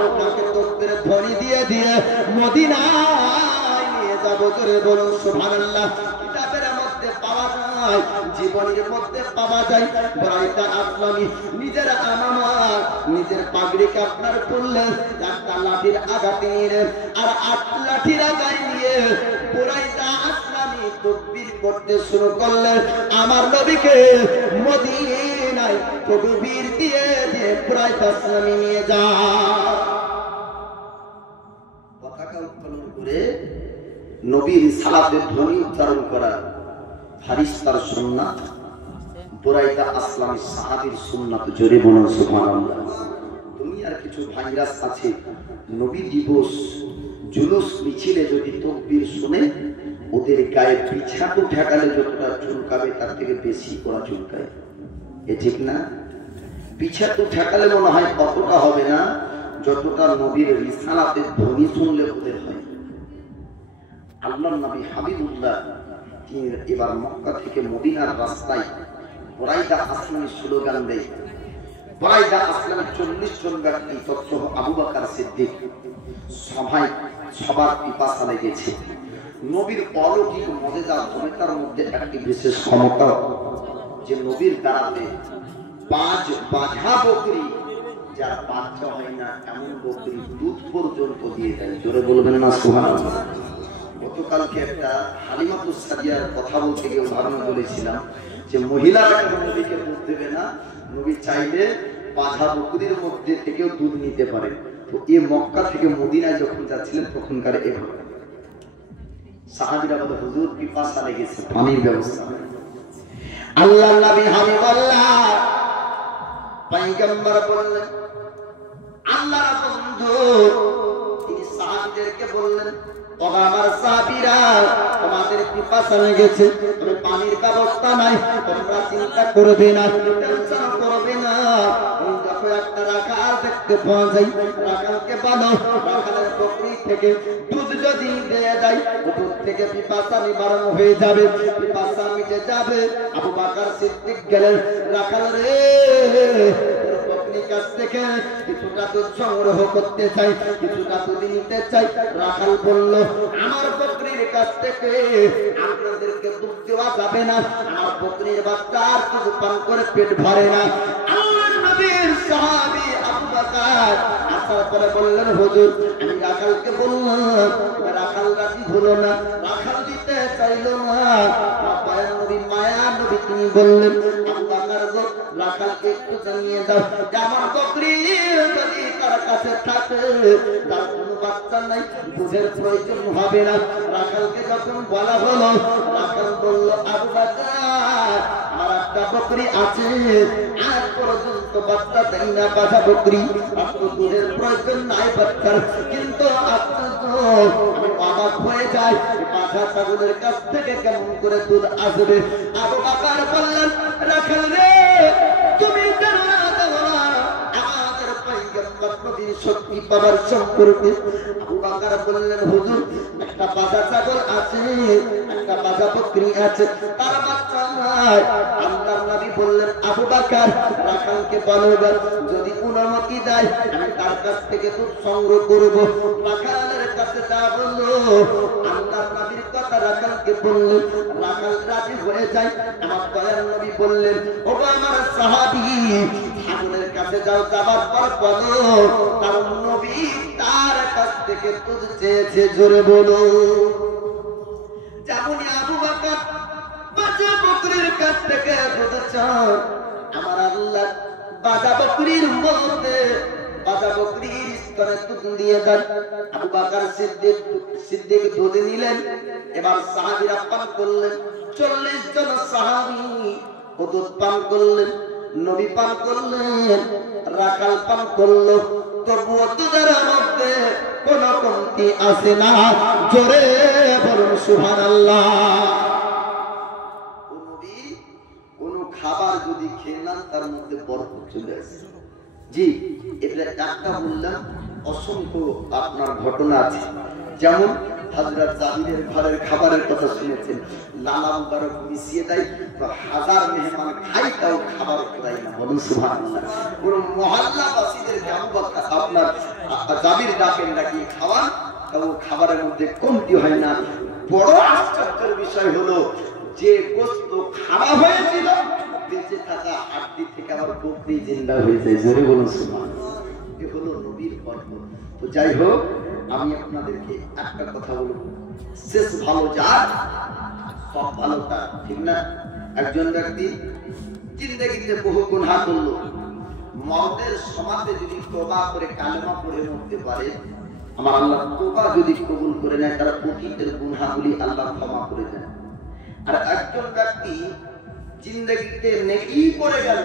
আপনাকে তাকবীরের ধ্বনি দিয়ে দিয়ে মদিনায় নিয়ে যাব। জোরে বলুন সুবহানাল্লাহ। কিতাবের মধ্যে পাওয়া যায়, জীবনের মধ্যে পাওয়া যায়, বুরাইদা আসলামী নিজের আমানত, নিজের পাগড়িকে আপনার পরলেন, একটা লাঠির আঘাতে নিলেন, আর 8 লাঠির আঘাত নিয়ে বুরাইদা আসলামী তাকবীর করতে শুরু করলেন। আমার নবীকে মদিনায় তাকবীর দিয়ে দিয়ে বুরাইদা আসলামী নিয়ে যায়। পতাকা উত্তোলন করে নবীর সালাতের ধ্বনি উচ্চারণ করা ফারিস্তার সুন্নাত, বুরাইদা আসলামী সাহাবীর সুন্নাত। জোরে বলুন সুবহানাল্লাহ। দুনিয়ার কিছু ভাইরাস আছে, নবী দিবস জুলুস মিছিলে যদি তাকবীর শুনে, ওদের গায়ে পিছাটো ঠেকালে যতটা চুলকাবে তার থেকে বেশি ওরা চুলকায়। এ ঠিক না? পিছাটো ঠেকালে মনে হয় অতটা হবে না যতটা নবীর রিসালাতের ধ্বনি শুনলে ওদের হয়। আল্লাহর নবী হাবিবুল্লাহ তিনি এবার মক্কা থেকে মদিনার রাস্তায় বুরাইদা আসলামী স্লোগান দেয়। বুরাইদা আসলামী 40 জন ব্যক্তি তথ্য আবু বকর সিদ্দিক সবাই সবার পিপাসা লেগেছে। নবীর অলৌকিক মুজিজা ক্ষমতার মধ্যে একটি বিশেষ ক্ষমতা, যে নবীর দ্বারাতে 5 বাঘা বকরি, যার বাচ্চা হয় না এমন বকরি দুধ পর্যন্ত দিয়ে দেয়। জোরে বলবেন না সুবহানাল্লাহ। গতকালকে একটা হালিমাতুস সাদিয়ার কথা বলতে গিয়ে উদাহরণ বলেছিলাম যে মহিলারা নবীকে দুধ দেবে না, নবী চাইলে বাঘা বকরির মধ্যে থেকেও দুধ নিতে পারে। তো এই মক্কা থেকে মদিনায় যখন যাচ্ছিলেন তখনকার এভাবে সাহাবীরা বলে হুজুর পিপাসা লেগেছে, পানির ব্যবস্থা। আল্লাহর নবী হাবিবাল্লাহ পয়গম্বর বললেন, আল্লাহর বন্ধু তিনি সাহাবীদেরকে বললেন, তোমরা আমার সাহাবীরা তোমাদের পিপাসা লেগেছে, তবে পানির ব্যবস্থা নাই, তোমরা চিন্তা করবে না, টেনশন করবে না। দেখো একটা রাখাল দেখতে পাওয়া যায়, রাখালকে বলো রাখালের বকরি থেকে দুধ যদি দিয়ে দেয়, দুধ থেকে পিপাসা নিবারণ হয়ে যাবে, পিপাসা মিটে যাবে। আবু বকর সিদ্দিক গেলেন, রাখাল রে কাছ থেকে কিছুটা দুধ সংগ্রহ করতে চাই, কিছুটা দুধ নিতে চাই। রাখাল বলল, আমার বকরির কাছ থেকে আপনাদেরকে দুধ দেওয়া যাবে না, আমার বকরির বাচ্চার দুধ পান করে পেট ভরে না। আল্লাহর নবীর সাহাবী আবু বকর আসার পরে বললেন, হুজুর আমি রাখালকে বললাম, রাখাল রাজি হলো না, রাখাল দিতে চাইলো না। দয়ার নবী মায়ার নবী তিনি বললেন, আবু বকর গো, রাখালকে একটু জানিয়ে দাও যে আমার বকরি যদি তার কাছে থাকে, তার কোনো বাচ্চা নাই, দুধের প্রয়োজন হবে না। রাখালকে যখন বলা হলো, রাখাল বলল, আবু বকর আমার একটা বকরি আছে, আজ পর্যন্ত বাচ্চা দেয় না, বাছা বকরি, আপনার দুধের প্রয়োজন নাই বাচ্চার, কিন্তু আপনার তো আমি অবাক হয়ে যাই, বাছা ছাগলের কাছ থেকে কেমন করে দুধ আসবে। আবু বকর বললেন, রাখাল রে, তুমি জানো না আমাদের পয়গম্বর নবীর শক্তি পাওয়ার সম্পর্কে? আবু বকর বললেন, হুজুর একটা বাছা ছাগল আছে, একটা বাছা বকরি আছে, তার বাচ্চা নাই। আল্লাহর নবী বললেন, আবু বকর রাখালকে বলো, যদি অনুমতি দেয় আমি তার কাছ থেকে দুধ সংগ্রহ করব। রাখালের কাছে যা বললো, আল্লাহর নবীর কথা রাখালকে বললেন, রাখাল রাজি হয়ে যায়। আমার দয়ার নবী বললেন, ও আমার সাহাবী, ছাগলের কাছে যাও, যাবার পর বলো কারণ নবী তার কাছ থেকে দুধ চেয়েছে, জোরে বলো। যেমন আবু বকর বাজা বকরির কাছ থেকে দুধ চান, আমার আল্লাহ বাজা বকরির মধ্যে বাজা বকরির স্তনে দুধ দিয়ে দেন। আবু বকর সিদ্দিক দুধ নিলেন, এবার সাহাবীরা পান করলেন। 40 জন সাহাবী দুধ পান করলেন, নবী পান করলেন, রাখাল পান করলো, তবুও দুধের মধ্যে কোন কমতি আসে না, জোরে বলুন সুবহানাল্লাহ। কোন খাবার যদি খেয়ে নেন তার মধ্যে বরকত চলে আসে। জি, এটা একটা বললাম, অসংখ্য আপনার ঘটনা আছে। যেমন হযরত জাবিরের ঘরের খাবারের কথা শুনেছেন, লালা মুবারক মিশিয়ে দেয়, তো হাজার মেহমান খাই তাও খাবার দেয় না, বলুন সুবহানাল্লাহ। পুরো মহল্লাবাসীদেরকে আপনার জাবির ডাকেন ডাকি খাওয়ান, তাও খাবারের মধ্যে কমতি হয় না। বড় আশ্চর্যের বিষয় হলো, যে গোশত খাওয়া হয়েছিল বেঁচে থাকা হাড্ডি থেকে আবার বকরি জিন্দা হয়ে যায়, জোরে বলুন সুবহানাল্লাহ। এ হলো নবীর বরকত। তো যাই হোক, আমি আপনাদেরকে একটা কথা বলবো, শেষ ভালো যার সব ভালো তার, ঠিক না? একজন ব্যক্তি জিন্দেগিতে বহু গুনাহ করলো, মওতের সমাজে যদি তওবা করে কালেমা পড়ে মরতে পারে, আমার আল্লাহ তওবা যদি কবুল করে নেয়, তার অতীতের গুনাহগুলি আল্লাহ ক্ষমা করে দেন। আর একজন ব্যক্তি জিন্দেগিতে নেকি করে গেল,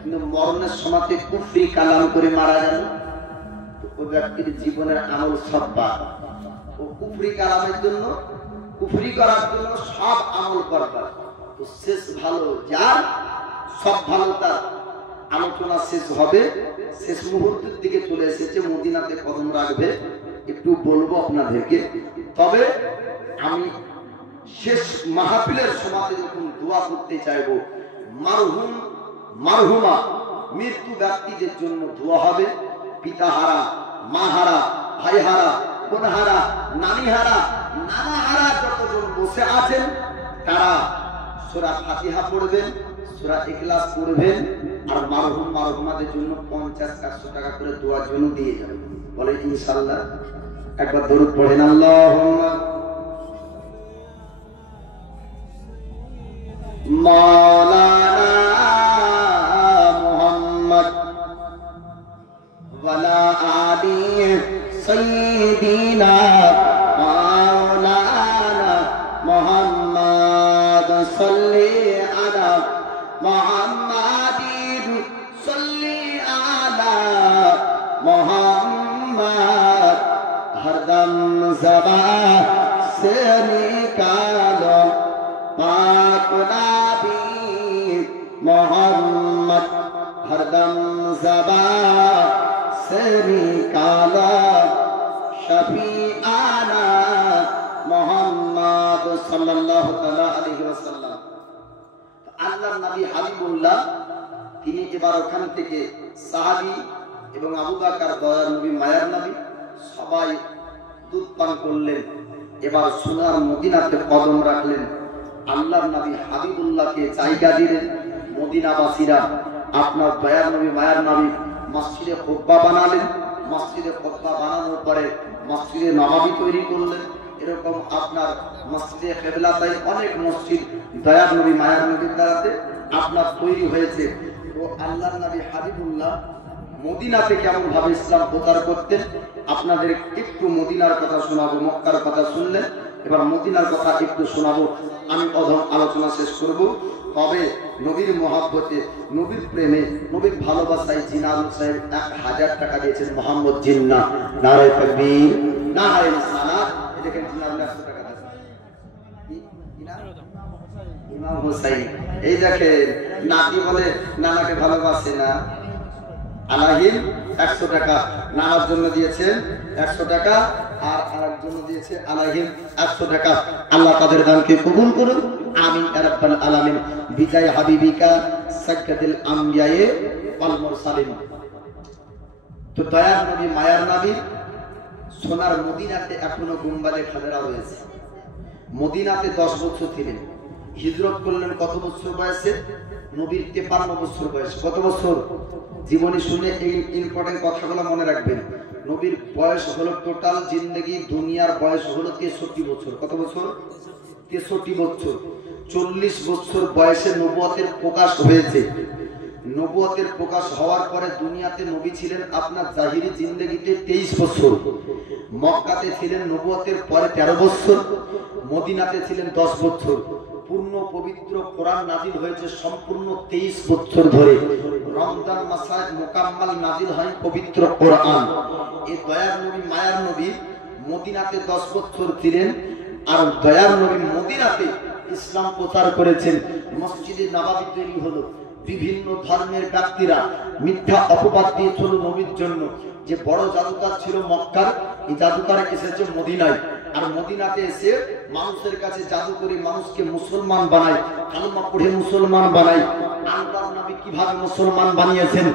কিন্তু মরণের সময়তে কুফরি কালাম করে মারা গেল, ওই ব্যক্তির জীবনের আমল সব বাদ। ও কুফরি কালামের জন্য, কুফরি করার জন্য সব আমল করবার। তো শেষ ভালো যার সব ভালো তার। আলোচনা শেষ হবে, শেষ মুহূর্তের দিকে চলে এসেছে, মদিনাতে কদম রাখবে, একটু বলবো আপনাদেরকে। তবে আমি শেষ মাহফিলের সময়তে যখন দোয়া করতে চাইবো, মারহুম মারহুমা মৃত্যু ব্যক্তিদের জন্য দোয়া হবে। পিতাহারা, মাহারা, ভাইহারা, বোনহারা, নানিহারা, নানাহারা যতজন বসে আছেন, তারা সূরা ফাতিহা পড়বেন, সূরা ইখলাস পড়বেন, আর মারহুম মারহুমাদের জন্য 50-100 টাকা করে দোয়ার জন্য দিয়ে যাবেন। বলে ইনশাআল্লাহ। একবার দরুদ পড়েন, আল্লাহুম্মা মাওলানা মুহাম্মদ ওয়ালা আলি সাইয়্যিদিনা মাওলানা মুহাম্মদ সাল্লি আলা মুহাম্মাদিন সাল্লি আলা মুহাম্মদ হরদম ज़बान से निकालो पाक नबी मोहम्मद हरदम ज़बान से निकालो शफीआना मोहम्मद सल्लल्लाहु अलैहि वसल्लम। আল্লাহর নবী হাবিবুল্লাহ তিনি এবার ওখান থেকে সাহাবী এবং আবু বকর দয়ার নবী মায়ার নবী সবাই দুধ পান করলেন। এবার সোনার মদিনাতে কদম রাখলেন, আল্লাহর নবী হাবিবুল্লাহকে জায়গা দিলেন। মদিনাবাসীরা আপনার দয়ার নবী মায়ার নবী মসজিদে খুতবা বানালেন। মসজিদে খুতবা বানানোর পরে মসজিদে নববী তৈরি করলেন। এরকম আপনার মসজিদে কিবলাতাইন অনেক মসজিদ দয়ার নবী মায়ার নবীর দ্বারাতে আপনার তৈরি হয়েছে। তো আল্লাহর নবী হাবিবুল্লাহ মদিনাতে কেমন ভাবে ইসলাম প্রচার করতেন আপনাদের একটু মদিনার কথা শোনাবো। মক্কার কথা শুনলেন, এবার মদিনার কথা একটু শোনাবো। আমি অধম আলোচনা শেষ করব। তবে নবীর মহাব্বতে, নবীর প্রেমে, নবীর ভালোবাসায় জিনারুল সাহেব 1000 টাকা দিয়েছেন মোহাম্মদ জিন্না। নারায়ে তাকবীর, নারায়ে রিসালাত। দেখেন জিনারুল 100 টাকা ইমাম হোসেন। এই দেখেন নাতি বলে নানাকে ভালোবাসে না। আলাহিম 100 টাকা নানার জন্য দিয়েছেন 100 টাকা, আর আরেক জন্য দিয়েছে আলাহিম 100 টাকা। আল্লাহ তাদের দানকে কবুল করুন, আমিন ইয়া রাব্বাল আলামিন। বিজয় হাবিবিকা সাক্কাতুল আমবিয়ায়ে ওয়াল মুরসালিন। তো দয়ার নবী মায়ার নবী সোনার মদিনাতে এখনো গুম্বাদে খাদেরা রয়েছে। মদিনাতে 10 বছর ছিলেন। হিজরত করলেন কত বছর বয়সে? নবীর 53 বছর বয়স। কত বছর? জীবনী শুনে এই ইম্পর্টেন্ট কথাগুলো মনে রাখবেন। নবীর বয়স হলো টোটাল জিন্দেগি দুনিয়ার বয়স হলো 63 বছর। কত বছর? 63 বছর। 40 বছর বয়সে নবুয়তের প্রকাশ হয়েছে। নবুয়তের প্রকাশ হওয়ার পরে দুনিয়াতে নবী ছিলেন আপনার জাহিরি জিন্দেগিতে 23 বছর। মক্কাতে ছিলেন নবুয়তের পরে 13 বছর। মদিনাতে ছিলেন 10 বছর। পূর্ণ পবিত্র কোরআন নাজিল হয়েছে সম্পূর্ণ 23 বছর ধরে। রমজান মাসে মুকাম্মাল নাজিল হয় পবিত্র কোরআন। এই দয়ার নবী মায়ার নবী মদিনাতে 10 বছর ছিলেন। আর দয়ার নবী মদিনাতে ইসলাম প্রচার করেছেন। মসজিদে নববী তৈরি হলো। বিভিন্ন ধর্মের ব্যক্তিরা মিথ্যা অপবাদ দিয়েছিল নবীর জন্য যে বড় জাদুকর ছিল মক্কার, এই জাদুকর এসেছে মদিনায়। আর মদিনাতে এসে মানুষের কাছে জাদু করে মানুষকে মুসলমান বানায়, কালেমা পড়ে মুসলমান বানায়। আল্লাহর নবী কিভাবে মুসলমান বানিয়েছেন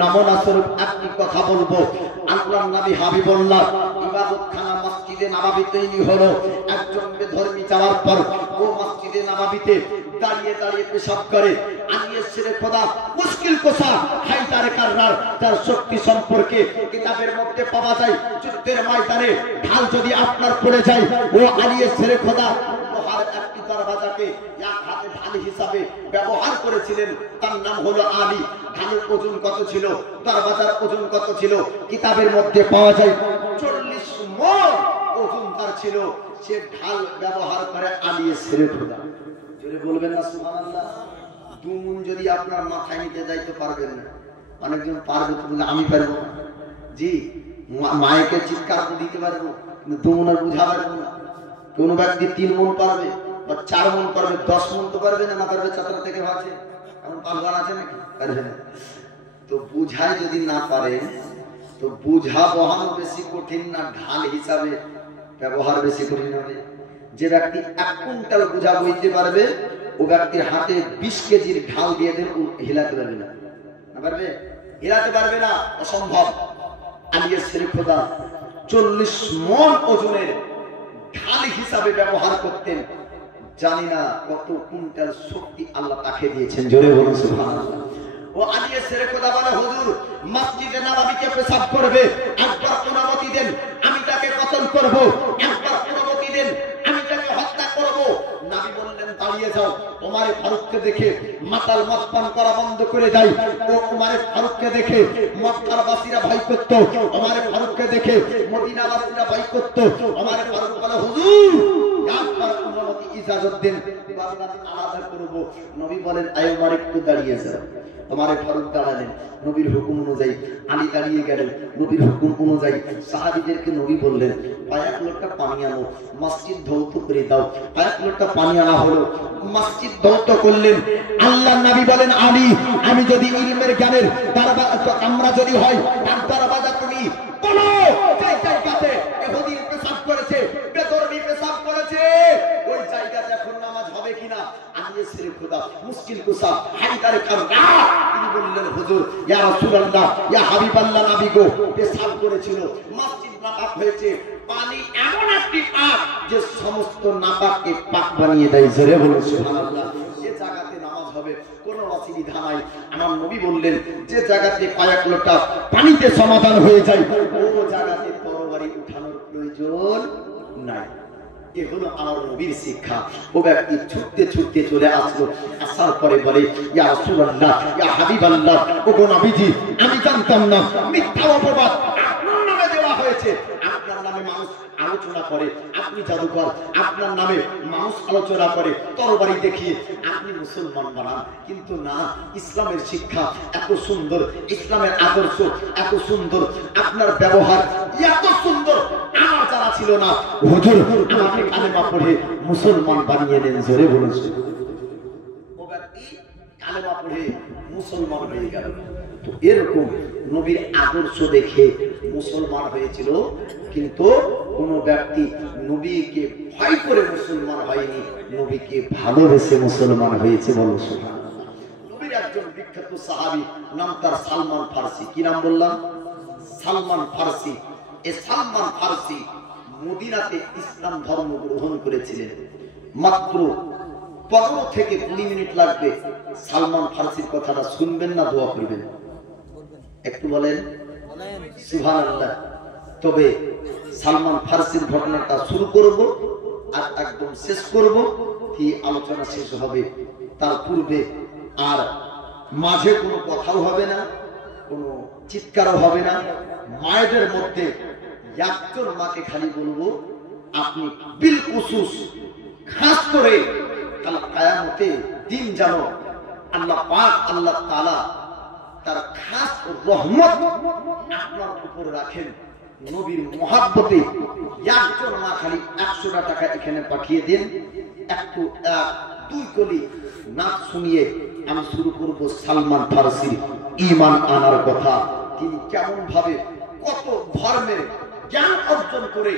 নমুনা স্বরূপ একটি কথা বলবো। আল্লাহর নবী হাবিবুল্লাহ ইবাদতখানা মসজিদে নববী তৈরি হলো। একজন বেধর্মী যাওয়ার পর ও মসজিদে নববীতে দাঁড়িয়ে দাঁড়িয়ে পেশাব করে। আনিয়ে ছেড়ে খোদা মুশকিল কোসা হায়দার কাররার তার শক্তি সম্পর্কে কিতাবের মধ্যে পাওয়া যায়। যুদ্ধের ময়দানে ঢাল যদি আপনার পড়ে যায়, ও আনিয়ে ছেড়ে খোদা লোহার একটি দরওয়াজাকে এক হাতে ঢাল হিসাবে ব্যবহার করেছিলেন। তার নাম হলো আলী। ঢালের ওজন কত ছিল? দরওয়াজার ওজন কত ছিল? কিতাবের মধ্যে পাওয়া যায় 40 মণ ওজন তার ছিল। সে ঢাল ব্যবহার করে আনিয়ে ছেড়ে খোদা। জোরে বলবেন না সুবহানাল্লাহ। দুমুন যদি আপনার মাথায় নিতে যাইতে পারবেন না। অনেকজন পারবে তো বলে আমি পারবো না। জি, মায়েকে চিৎকার দিতে পারবো, কিন্তু দুমুন আর বুঝা পারবো না। কোন ব্যক্তি 3 মণ পারবে বা 4 মণ পারবে, 10 মণ তো পারবে না। পারবে চাতরা থেকে আছে, এমন পালগান আছে নাকি? পারবে না। তো বুঝায় যদি না পারেন তো বুঝা বহানো বেশি কঠিন না ঢাল হিসাবে ব্যবহার বেশি কঠিন হবে? যে ব্যক্তি 1 কুইন্টাল বুঝা বইতে পারবে ও ব্যক্তির হাতে 20 কেজির ঢাল দিয়ে দেন, হিলাতে পারবে না। পারবে? হিলাতে পারবে না, অসম্ভব। আলিয়া ছেড়ে খোদা 40 মণ ওজনের ঢাল হিসাবে ব্যবহার করতেন। জানি না কত কুইন্টাল শক্তি আল্লাহ তাকে দিয়েছেন। জোরে বলুন সুবহানাল্লাহ। ও আলিয়া ছেড়ে খোদা বলে, হুজুর মসজিদে নববীতে পেশাব করবে, একবার অনুমতি দেন, আমি তাকে কতল করব। একবার অনুমতি দেন, আমি তাকে হত্যা করব। নবী বললেন, দাঁড়িয়ে যাও। ওমর ফারুককে দেখে মাতাল মদ পান করা বন্ধ করে দেয়। ও ওমর ফারুককে দেখে মক্কার বাসীরা ভয় করত। ওমর ফারুককে দেখে মদিনা বাসীরা ভয় করত। ওমর ফারুক বলে, হুজুর একবার অনুমতি ইজাজত দেন, বারবার আলাদা করব। নবী বলেন, আয় ওমর একটু দাঁড়িয়ে যাও। ওমর ফারুক দাঁড়ালেন। নবীর হুকুম অনুযায়ী আলী দাঁড়িয়ে গেলেন। নবীর হুকুম অনুযায়ী সাহাবীদেরকে নবী বললেন, 1 লোটা পানি আনো, মসজিদ ধৌত করে দাও। 1 লোটা পানি আনা হলো, মসজিদ ধৌত করলেন। আল্লাহর নবী বলেন, আলী আমি যদি ইলমের জ্ঞানের আমরা যদি হয় তার দরওয়াজা তুমি বলো, যেই জায়গাতে ইহুদি পেশাব করেছে, বেধর্মী পেশাব করেছে, ওই জায়গাতে এখন নামাজ হবে কিনা? আনিয়ে ছেড়ে খোদা মুশকিল কুসা হায়দার কাররার তিনি বললেন, হুজুর ইয়া রাসূলুল্লাহ ইয়া হাবিবাল্লাহ নবী গো পেশাব করেছিল, মসজিদ নাপাক হয়েছে, পানি এমন একটি পাক যে সমস্ত নাপাককে পাক বানিয়ে দেয়। জোরে বলুন সুবহানাল্লাহ। যে জায়গাতে নামাজ হবে কোনো অসুবিধা নাই। আমার নবী বললেন যে জায়গাতে কয়েক লোটা পানিতে সমাধান হয়ে যায় ও জায়গাতে তরবারি উঠানোর প্রয়োজন নাই। এ হলো আমার নবীর শিক্ষা। ও ব্যক্তি ছুটতে ছুটতে চলে আসলো, আসার পরে বলে ইয়া রাসূলুল্লাহ ইয়া হাবিবাল্লাহ, ওগো নবীজি আমি জানতাম না মিথ্যা অপবাদ আপনার নামে দেওয়া হয়েছে। আপনার নামে মানুষ আলোচনা করে, আপনি জাদুকর, আপনার নামে মানুষ আলোচনা করে, তরবারি দেখিয়ে আপনি মুসলমান বানান। কিন্তু না, ইসলামের শিক্ষা এত সুন্দর, ইসলামের আদর্শ এত সুন্দর, আপনার ব্যবহার এত সুন্দর, আমার যারা ছিল না হুজুর আমাকে কালেমা পড়ে মুসলমান বানিয়ে দেন। জোরে বলুন। ও ব্যক্তি কালেমা পড়ে মুসলমান হয়ে গেল। তো এরকম নবীর আদর্শ দেখে মুসলমান হয়েছিল, কিন্তু কোন ব্যক্তি নবীকে ভয় করে মুসলমান হয়নি, নবীকে ভালোবেসে মুসলমান হয়েছে। বলো সুবহানাল্লাহ। নবীর একজন বিখ্যাত সাহাবী, নাম তার সালমান ফারসি। কি নাম বললাম? সালমান ফারসি। এই সালমান ফারসি মদিনাতে ইসলাম ধর্ম গ্রহণ করেছিলেন। মাত্র 15 থেকে 20 মিনিট লাগবে। সালমান ফারসির কথাটা শুনবেন না দোয়া করবেন? একটু বলেন সুবহানাল্লাহ। তবে সালমান ফারসির ঘটনাটা শুরু করব আর একদম শেষ করব, কি আলোচনা শেষ হবে। তার পূর্বে আর মাঝে কোনো কথাও হবে না, কোনো চিৎকারও হবে না। মায়েদের মধ্যে একজন মাকে খালি বলবো, আপনি বিল খুসুস খাস করে কাল কিয়ামতে দিন জানো আল্লাহ পাক আল্লাহ তাআলা তার খাস রহমত আপনার উপর রাখেন। নবীর মহব্বতে একজন মা খালি 100টা টাকা এখানে পাঠিয়ে দেন। একটু 2 কলি নাচ শুনিয়ে আমি শুরু করব সালমান ফারসির ঈমান আনার কথা। তিনি কেমন ভাবে কত ধর্মের জ্ঞান অর্জন করে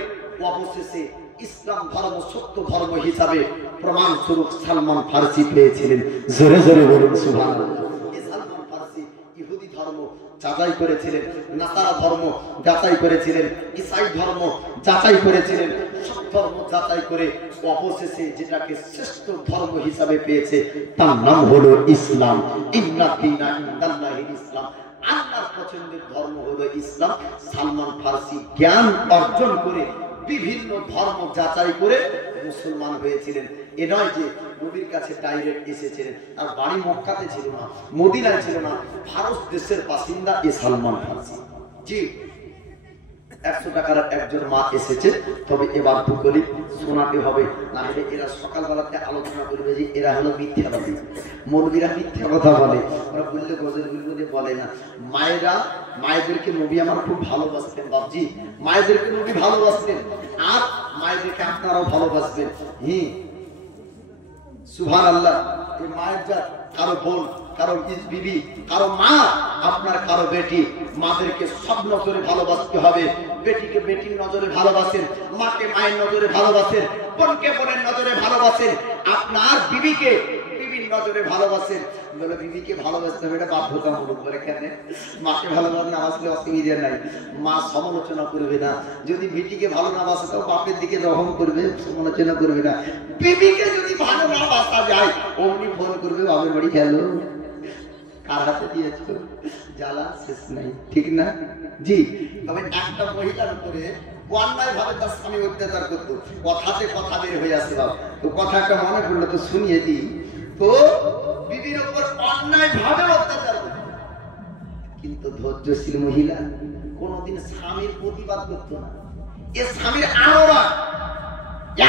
অবশেষে ইসলাম ধর্ম সত্য ধর্ম হিসাবে প্রমাণ স্বরূপ সালমান ফারসি পেয়েছিলেন। জোরে জোরে বলুন সুবহানাল্লাহ। এই সালমান ফারসি ইহুদি ধর্ম যাচাই করেছিলেন, নাসারা ধর্ম যাচাই করেছিলেন, ঈসাই ধর্ম যাচাই করেছিলেন। সব ধর্ম যাচাই করে অবশেষে যেটাকে শ্রেষ্ঠ ধর্ম হিসাবে পেয়েছে তার নাম হলো ইসলাম। ইন্না দীনা ইনদাল্লাহিল ইসলাম। আল্লাহর পছন্দের ধর্ম হলো ইসলাম। সালমান ফারসি জ্ঞান অর্জন করে বিভিন্ন ধর্ম যাচাই করে মুসলমান হয়েছিলেন। এ নয় যে নবীর কাছে ডাইরেক্ট এসেছিলেন, আর বাড়ি মক্কাতে ছিল না, মদিনায় ছিল না, ভারত দেশের বাসিন্দা এই সালমান ফারসি। জি, 100 টাকার একজন মা এসেছে। তবে এবার ভূগোলি শোনাতে হবে, না হলে এরা সকালবেলাতে আলোচনা করবে যে এরা হলো মিথ্যাবাদী, মৌলবীরা মিথ্যা কথা বলে। ওরা বললে গজল বললে বলে না। মায়েদেরকে নবী আমার খুব ভালোবাসতেন বাবজি, মায়েদেরকে নবী ভালোবাসতেন, আর মায়েদেরকে আপনারাও ভালোবাসবেন। সুবহানাল্লাহ। এই মায়ের যা কারো বোন, কারো বিবি, কারো মা, আপনার কারো বেটি, মাদেরকে সব নজরে ভালোবাসতে হবে। বেটিকে বেটির নজরে ভালোবাসেন, মাকে মায়ের নজরে ভালোবাসেন, বোনকে বোনের নজরে ভালোবাসেন, আপনার বিবিকে বিবির নজরে ভালোবাসেন। বলে বিবিকে ভালোবাসতে হবে, এটা বাধ্যতামূলক। বলে কেন? মাকে ভালোবাসা না বাসলে অসুবিধা নাই, মা সমালোচনা করবে না। যদি বিটিকে ভালো না বাসে তো বাপের দিকে রহম করবে, সমালোচনা করবে না। বিবিকে যদি ভালো না বাসা যায় অমনি ফোন করবে, বাপের বাড়ি গেল, কার হাতে দিয়েছ, জ্বালা শেষ নাই, ঠিক না? জি। তবে একটা মহিলার উপরে অন্যায় ভাবে তার স্বামী অত্যাচার করতো, কথাতে কথা বের হয়ে আসে। তো কথা একটা মনে করলো তো শুনিয়ে দিই। তো বিবির উপর অন্যায় ভাবে অত্যাচার করতো, কিন্তু ধৈর্যশীল মহিলা কোনদিন স্বামীর প্রতিবাদ করতো না। এ স্বামীর আড়া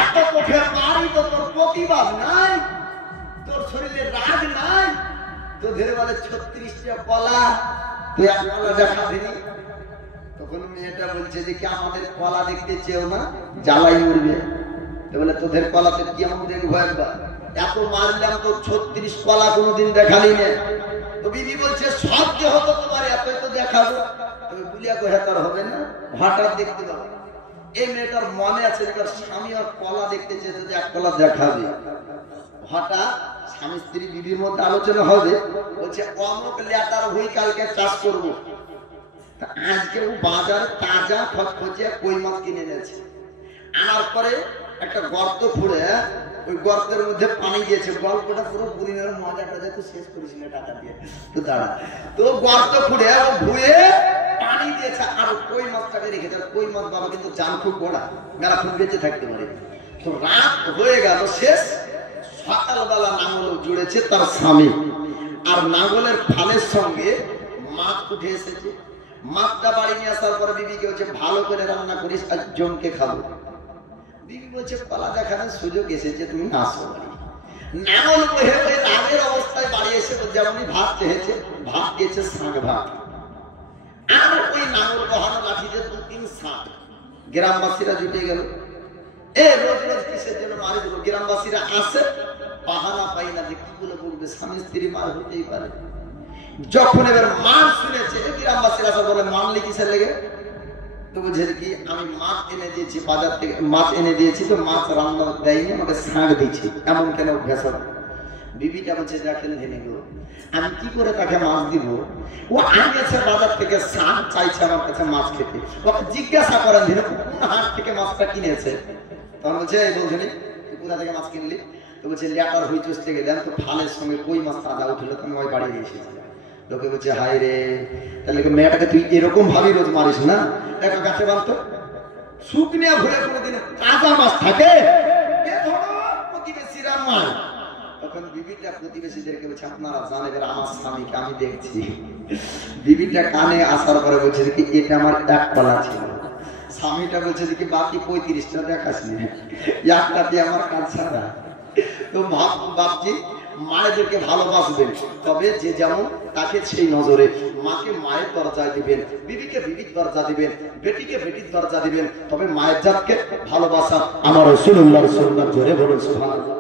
এত কোঠের বাড়ি, তো তোর প্রতিবাদ নাই, তোর শরীরে রাগ নাই, তোদের বলে 36টা কলা, তুই এক কলা দেখাবি। তখন মেয়েটা বলছে যে কি আমাদের কলা দেখতে চেয়েও না, জ্বালাই মরবে। তো বলে তোদের কলাতে কি আমি দেখবো একবার, এত মারলাম তো 36 কলা কোনোদিন দেখালি না। তো বিবি বলছে সব যে হতো তোমার এতই তো দেখাবো। তবে বুলিয়া কোহা তার হবে না, হঠাৎ দেখতে পাবো। এই মেয়েটার মনে আছে যে স্বামী আর কলা দেখতে চেয়েছে যে এক কলা দেখাবে, হঠাৎ স্বামী স্ত্রী বিবির মধ্যে আলোচনা হবে, বলছে অমুক লেটার হই কালকে চাষ করবো। আজকে ও বাজারে তাজা খচখচিয়া কই মাছ কিনে এনেছে, আনার পরে একটা গর্ত খুঁড়ে ওই গর্তের মধ্যে পানি দিয়েছে। গল্পটা পুরো বুড়িনের মজাটা যেহেতু শেষ করিস না টাকা দিয়ে, তো দাঁড়া। তো গর্ত খুঁড়ে ও ধুয়ে পানি দিয়েছে আর কই মাছটাকে রেখেছে। কই মাছ বাবা কিন্তু জান খুব বড়া, মেলা খুব বেঁচে থাকতে পারে। তো রাত হয়ে গেল শেষ, সকালবেলা নাঙ্গল জুড়েছে তার স্বামী, আর নাঙ্গলের ফালের সঙ্গে মাছ উঠে এসেছে। মাছটা বাড়ি নিয়ে আসার পরে বিবিকে বলছে ভালো করে রান্না করিস, আর জমকে খাবো। বিবি বলছে কলা দেখানোর সুযোগ এসেছে, তুমি আসো বাড়ি। নাঙ্গল বহে ওই রাগের অবস্থায় বাড়ি এসে যেমনই ভাত চেয়েছে, ভাত দিয়েছে শাক ভাত, আর ওই নাঙ্গল বহানো লাঠিতে 2-3 শাক। গ্রামবাসীরা জুটে গেল, রোজ রোজ কিসের জন্য মারি দিল। গ্রামবাসীরা আসে, বাহানা পাই না যে কি বলে বলবে, স্বামী স্ত্রী মার হতেই পারে। যখন এবার মার শুনেছে, গ্রামবাসীরা সব বলে মানলি কিসের লেগে? তো বুঝে কি আমি মাছ এনে দিয়েছি, বাজার থেকে মাছ এনে দিয়েছি, তো মাছ রান্না দেয়নি, আমাকে শাক দিয়েছি, এমন কেন অভ্যাস হবে? বিবিটা বলছে দেখেন ধেনে গো, আমি কি করে তাকে মাছ দিব? ও আনিয়েছে বাজার থেকে শাক, চাইছে আমার কাছে মাছ খেতে। ওকে জিজ্ঞাসা করেন ধেনে কোন হাট থেকে মাছটা কিনেছে। তখন বলছে এই বলছে তুই কোথা থেকে মাছ কিনলি? তো বলছে লেটার হই চুষতে গেলাম, তো ফালের সঙ্গে কই মাছ তাজা উঠলো, তো আমি ওই বাড়ি দিয়ে এসেছি। লোকে বলছে হাই রে, তাহলে মেয়েটাকে তুই এরকম ভাবি রোজ মারিস না? একটা গাছে বাঁধতো শুকনিয়া ভরে কোনোদিন তাজা মাছ থাকে, প্রতিবেশীরা মার। তখন বিবিটা প্রতিবেশীদেরকে বলছে আপনারা জানেন আমার স্বামীকে আমি দেখছি। বিবিটা কানে আসার পরে বলছে কি এটা আমার এক পালা ছিল। স্বামীটা বলছে কি বাকি 35টা দেখাস নি, একটা দিয়ে আমার কাজ ছাড়া। তো বাপজি মায়েদেরকে ভালোবাসবেন, তবে যে যেমন তাকে সেই নজরে। মাকে মায়ের দরজায় দিবেন, বিবিকে বিবির দরজা দিবেন, বেটিকে বেটির দরজা দিবেন, তবে মায়ের জাতকে ভালোবাসা। আমার রাসূলুল্লাহর সুন্নাত জোরে বলুন সুবহানাল্লাহ।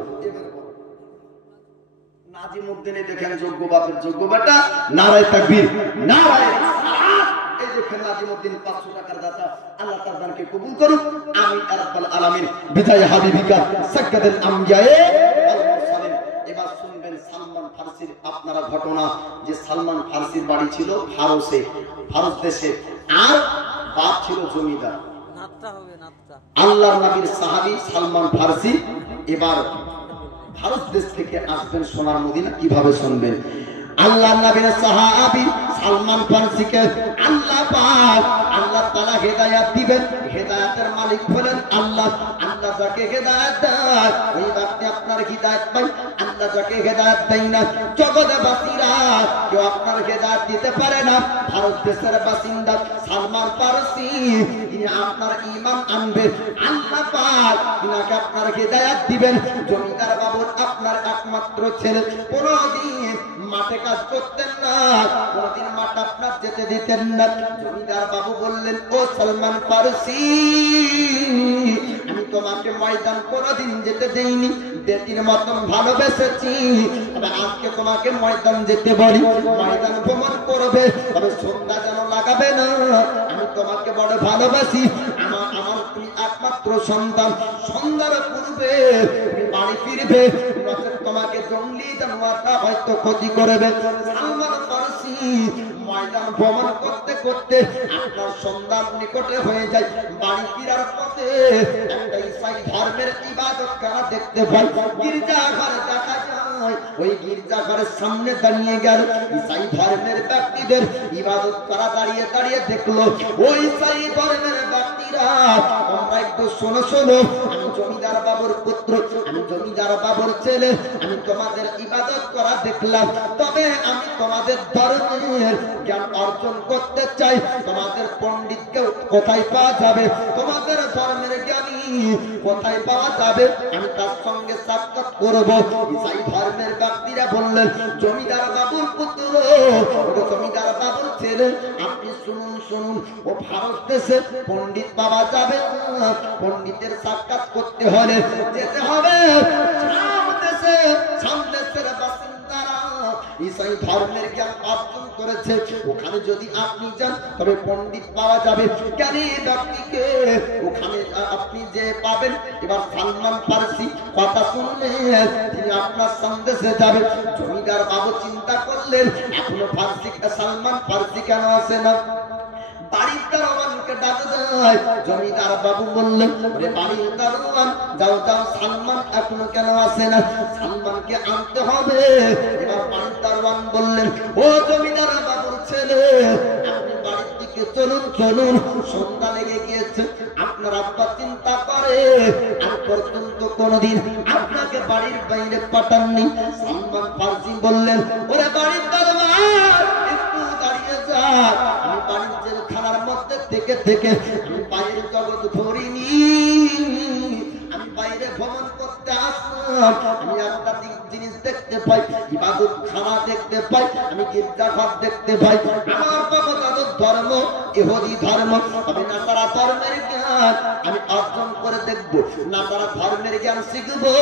নাজিমউদ্দিনে দেখেন যোগ্য বাপের যোগ্য বেটা, নারায়ে তাকবীর, নারায়ে রিসালাত। এই দেখেন নাজিমউদ্দিন 500 টাকার দাতা, আল্লাহ তার দানকে কবুল করুন, আমিন ইয়া রাব্বাল আলামিন। বিদায় হাবিবিকা সাক্কাতুল আমবিয়ায়ে ওয়াল মুরসালিন। এবার শুনবেন সালমান ফারসির আপনারা ঘটনা, যে সালমান ফারসির বাড়ি ছিল ফারসে, ফারস দেশে, আর বাপ ছিল জমিদার। আল্লাহর নবীর সাহাবী সালমান ফারসি এবার ভারত দেশ থেকে আসবেন সোনার মদিনা। কিভাবে শুনবেন? আল্লাহর নবীর সাহাবী সালমান ফারসিকে আল্লাহ পাক আল্লাহ তাআলা হেদায়েত দিবেন। হেদায়েতের মালিক হলেন আল্লাহ। আল্লাহ যাকে হেদায়েত দেয় ওই ব্যক্তি আপনার হেদায়েত পায়, আল্লাহ যাকে হেদায়েত দেয় না জগৎবাসীরা কেউ আপনার হেদায়েত দিতে পারে না। ভারত দেশের বাসিন্দা সালমান ফারসি তিনি আপনার ঈমান আনবে, আল্লাহ পাক তিনাকে আপনার হেদায়েত দিবেন। জমিদার বাবুর আপনার একমাত্র ছেলে, কোনদিন মাঠে কাজ করতেন না, কোনদিন মাঠ আপনার যেতে দিতেন না। জমিদার বাবু বললেন ও সালমান ফারসি, আমি তোমাকে ময়দান কোনদিন যেতে দেইনি, বেটির মতন ভালোবেসেছি, তবে আজকে তোমাকে ময়দান যেতে বলি, ময়দান ভ্রমণ করবে, তবে সন্ধ্যা যেন লাগাবে না। আমি তোমাকে বড় ভালোবাসি, আমার তুমি একমাত্র সন্তান, সন্ধ্যার পূর্বে তুমি বাড়ি ফিরবে, তোমাকে জঙ্গলি জানোয়ারটা হয়তো ক্ষতি করবে। সালমান ফারসি ময়দান ভ্রমণ করতে করতে আপনার সন্ধান নিকটে হয়ে যায়। বাড়ি ফিরার পথে একটা ঈসাই ধর্মের ইবাদতখানা দেখতে পায়, গির্জাঘর দেখা যায়। ওই গির্জাঘরের সামনে দাঁড়িয়ে গেল, ঈসাই ধর্মের ব্যক্তিদের ইবাদত করা দাঁড়িয়ে দাঁড়িয়ে দেখলো। ওই ঈসাই ধর্মের ব্যক্তিরা তোমরা একটু শোনো শোনো, আমি জমিদার বাবুর পুত্র, আমি জমিদার বাবুর ছেলে, আমি তোমাদের ইবাদত করা দেখলাম, তবে আমি তোমাদের ধর্মের জ্ঞান অর্জন করতে চাই। তোমাদের পণ্ডিতকে কোথায় পাওয়া যাবে, তোমাদের ধর্মের জ্ঞানী কোথায় পাওয়া যাবে, আমি তার সঙ্গে সাক্ষাৎ করব। ঈসাই ধর্মের ব্যক্তিরা বললেন জমিদার বাবুর পুত্র, জমিদার বাবুর ছেলে, আপনি শুনুন শুনুন, ও ভারত দেশে পণ্ডিত পাওয়া যাবে না, পণ্ডিতের সাক্ষাৎ করতে হলে যেতে হবে শাম দেশে। শাম দেশের বাসিন্দারা ঈসাই ধর্মের জ্ঞান অর্জন করেছে, ওখানে যদি আপনি যান তবে পণ্ডিত পাওয়া যাবে, জ্ঞানী ব্যক্তিকে ওখানে আপনি যে পাবেন। এবার সালমান ফার্সি কথা শুনলে তিনি আপনার সন্দেশে যাবে। জমিদার বাবু চিন্তা করলেন এখনো সালমান ফার্সি কেন আসে না, বাড়ির দারোয়ানকে ডাক দেয়। জমিদার বাবু বললেন বাড়ির দারোয়ান যাও যাও, সালমান এখনো কেন আসে না, সালমানকে আনতে হবে। এবার বাড়ির দারোয়ান বললেন ও জমিদার বাবুর ছেলে, আপনি বাড়ির দিকে চলুন চলুন, সন্ধ্যা লেগে গিয়েছে। আপনার আব্বা চিন্তা করে আর পর্যন্ত কোনদিন আপনাকে বাড়ির বাইরে পাঠাননি। সালমান ফার্সি বললেন ওরে বাড়ির দারোয়ান একটু দাঁড়িয়ে যা, আমি বাড়ির জেলখানার মধ্যে থেকে থেকে আমি বাইরের জগৎ ধরিনি, আমি বাইরে ভ্রমণ করতে আসলাম। আমি একটা জিনিস দেখতে পাই, ইবাদত খানা দেখতে পাই, আমি গির্জাঘর দেখতে পাই। আমার বাবা দাদুর ধর্ম ইহুদি ধর্ম, আমি নাসারা ধর্মের জ্ঞান আমি অর্জন করে দেখবো, নাসারা ধর্মের জ্ঞান শিখবো।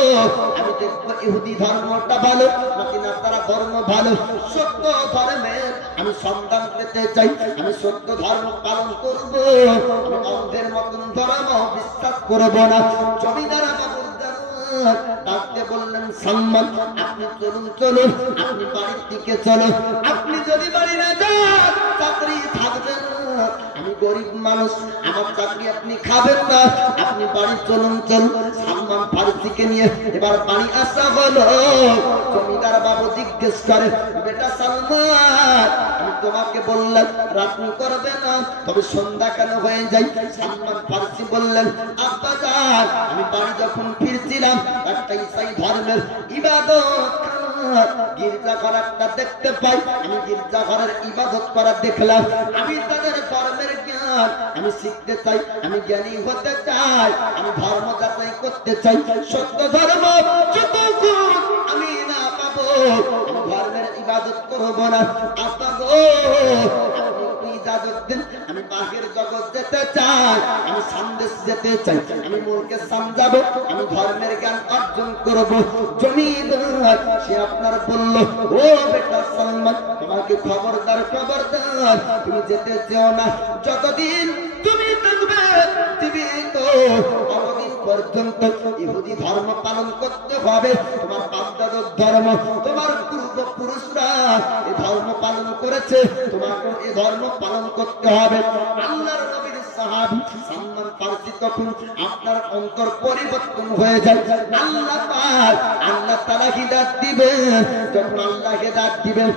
আমি দেখবো ইহুদি ধর্মটা ভালো নাকি নাসারা ধর্ম ভালো। সত্য ধর্মের আমি সন্ধান পেতে চাই, আমি সত্য ধর্ম পালন করবো, আমি অন্ধের মতন ধর্ম বিশ্বাস করবো না। জমিদার বাবুর ডাকতে বললেন সালমান আপনি চলুন চলুন, আপনি বাড়ির দিকে চলুন, আপনি যদি বাড়ি না যান চাকরি থাকবে না, আমি গরিব মানুষ, আমার চাকরি আপনি খাবেন না, আপনি বাড়ি চলুন চলুন। সালমান ফার্সিকে নিয়ে এবার বাড়ি আসা হলো। জমিদার বাবু জিজ্ঞেস করে বেটা সালমান, আমি তোমাকে বললাম রাত্রি করবে না, তবে সন্ধ্যা কেন হয়ে যায়? সালমান ফার্সি বললেন আব্বা যান, আমি বাড়ি যখন ফিরছিলাম একটা ঈসাই ধর্মের ইবাদত গির্জাঘর একটা দেখতে পাই, আমি গির্জাঘরের ইবাদত করা দেখলাম। আমি তাদের ধর্মের জ্ঞান আমি শিখতে চাই, আমি জ্ঞানী হতে চাই, আমি ধর্ম যাচাই করতে চাই। সত্য ধর্ম যতক্ষণ আমি না পাবো আমি ধর্মের ইবাদত করবো না। আব্বা গো আপনি ইজাজত দিন, আমি বাহির জগৎ যেতে চাই, আমি সন্দেশ যেতে চাই, আমি মূলকে সমঝাবো, আমি ধর্মের জ্ঞান অর্জন করবো। জমিদার সে আপনার বলল ও বেটা সালমান, তোমাকে খবরদার খবরদার, তুমি যেতে চেও না, যতদিন তুমি থাকবে জীবিত ততদিন পর্যন্ত ইহুদি ধর্ম পালন করতে হবে। তোমার বাপ দাদার ধর্ম, তোমার পূর্বপুরুষরা এই ধর্ম পালন করেছে, তোমাকে এই ধর্ম পালন করতে হবে। আল্লাহর নবীর সাহাবী সালমান ফার্সি তখন আপনার অন্তর পরিবর্তন হয়ে যায়। আল্লাহ পাক আল্লাহ তাআলা হিদায়াত দিবেন, যখন আল্লাহ হিদায়াত দিবেন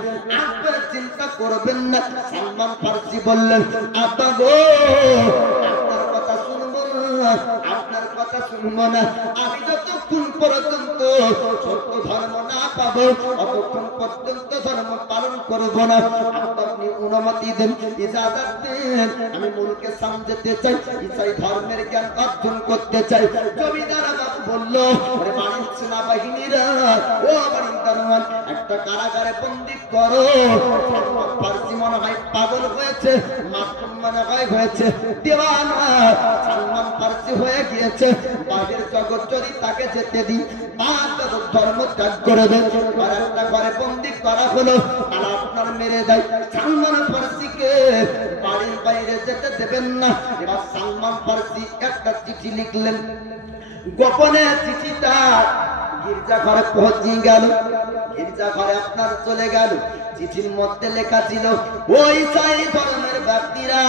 আপনি চিন্তা করবেন না। সালমান ফার্সি বললেন আব্বা গো আপনার কথা শুনবো না, আপনার কথা শুনবো না, আমি যতক্ষণ পর্যন্ত সত্য ধর্ম না পাবো ততক্ষণ পর্যন্ত ধর্ম পালন করবো না। আপনি অনুমতি দেন, ইজাজত দেন, আমি মূলকে সমঝাতে চাই, ঈসাই ধর্মের জ্ঞান অর্জন করতে চাই। জমিদার বাবু বলল আরে বাড়ির সেনাবাহিনীরা ও বাড়ির দারোয়ান একটা কারাগারে বন্দী করো। সালমান ফার্সি মনে হয় পাগল হয়েছে, মাসুম মনে হয় হয়েছে দেওয়ানা, সালমান ফার্সি হয়ে গিয়েছে। বাহির জগৎ যদি তাকে যেতে দিই ধর্ম ত্যাগ করে দেয়, আর একটা ঘরে বন্দী করা হলো আর আপনার মেরে দেয়। সালমান ফার্সিকে বাড়ির বাইরে যেতে দেবেন না। এবার সালমান ফার্সি একটা চিঠি লিখলেন, গোপনে চিঠিটা গির্জাঘরে পৌঁছে গেল, গির্জাঘরে আপনার চলে গেল। চিঠির মধ্যে লেখা ছিল ওই ঈসাই ধর্মের ব্যক্তিরা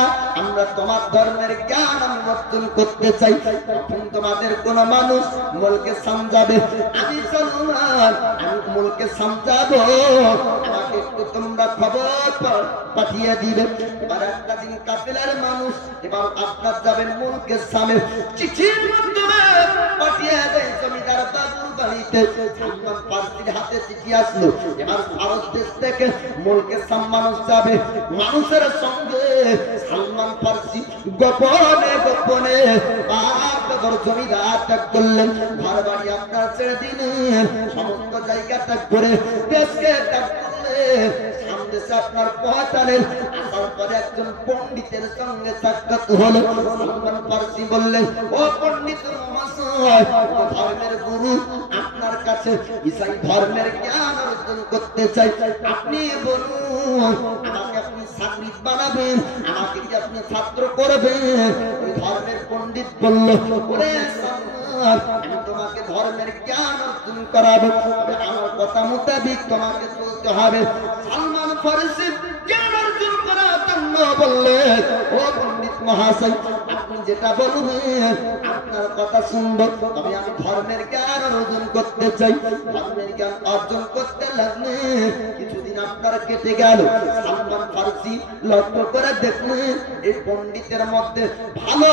আমরা তোমার ধর্মের জ্ঞান অর্জন করতে চাই, তখন তোমাদের কোন মানুষ মূলকে সমঝাবে, আমি সালমান আমি মূলকে সমঝাবো, আমাকে একটু তোমরা খবর পাঠিয়ে দিবে। এবার একটা দিন কাফেলার মানুষ এবার আপনার যাবেন মূলকে সামনে, চিঠির মাধ্যমে পাঠিয়ে দেয় জমিদার বাবুর বাড়িতে। সালমান ফার্সির হাতে চিঠি আসলো, এবার ভারত দেশ থেকে মূলকে মানুষ যাবে, মানুষের সঙ্গে সালমান ফার্সি গোপনে গোপনে বাবার জমিদার ত্যাগ করলেন, ঘর বাড়ি আপনার ছেড়ে দিলেন, সমস্ত জায়গা ত্যাগ করে দেশকে ত্যাগ করলে সামদেশে আপনার পৌঁছালেন। আসার পরে একজন পণ্ডিতের সঙ্গে সাক্ষাৎ হলো। সালমান ফার্সি বললেন ও পণ্ডিত মহাশয়, ধর্মের গুরু আপনার কাছে ঈসাই ধর্মের জ্ঞান অর্জন করতে চাই, আপনি বলুন আমাকে আপনি সাকরিত বানাবেন, আমাকে কি আপনি ছাত্র করবেন? ওই ধর্মের পণ্ডিত বলল, ওরে সালমান, আমি তোমাকে ধর্মের জ্ঞান অর্জন করাবো, তবে আমার কথা মোতাবেক তোমাকে চলতে হবে। সালমান ফারসি জ্ঞান অর্জন করার জন্য বললেন, ও পণ্ডিত মহাশয়, আপনি যেটা বলবেন আপনার কথা শুনবো, তবে আমি ধর্মের জ্ঞান অর্জন করতে চাই। ধর্মের জ্ঞান অর্জন করতে লাগলে কিছুদিন আপনার কেটে গেল। সালমান ফারসি লক্ষ্য করে দেখলেন এই পণ্ডিতের মধ্যে ভালো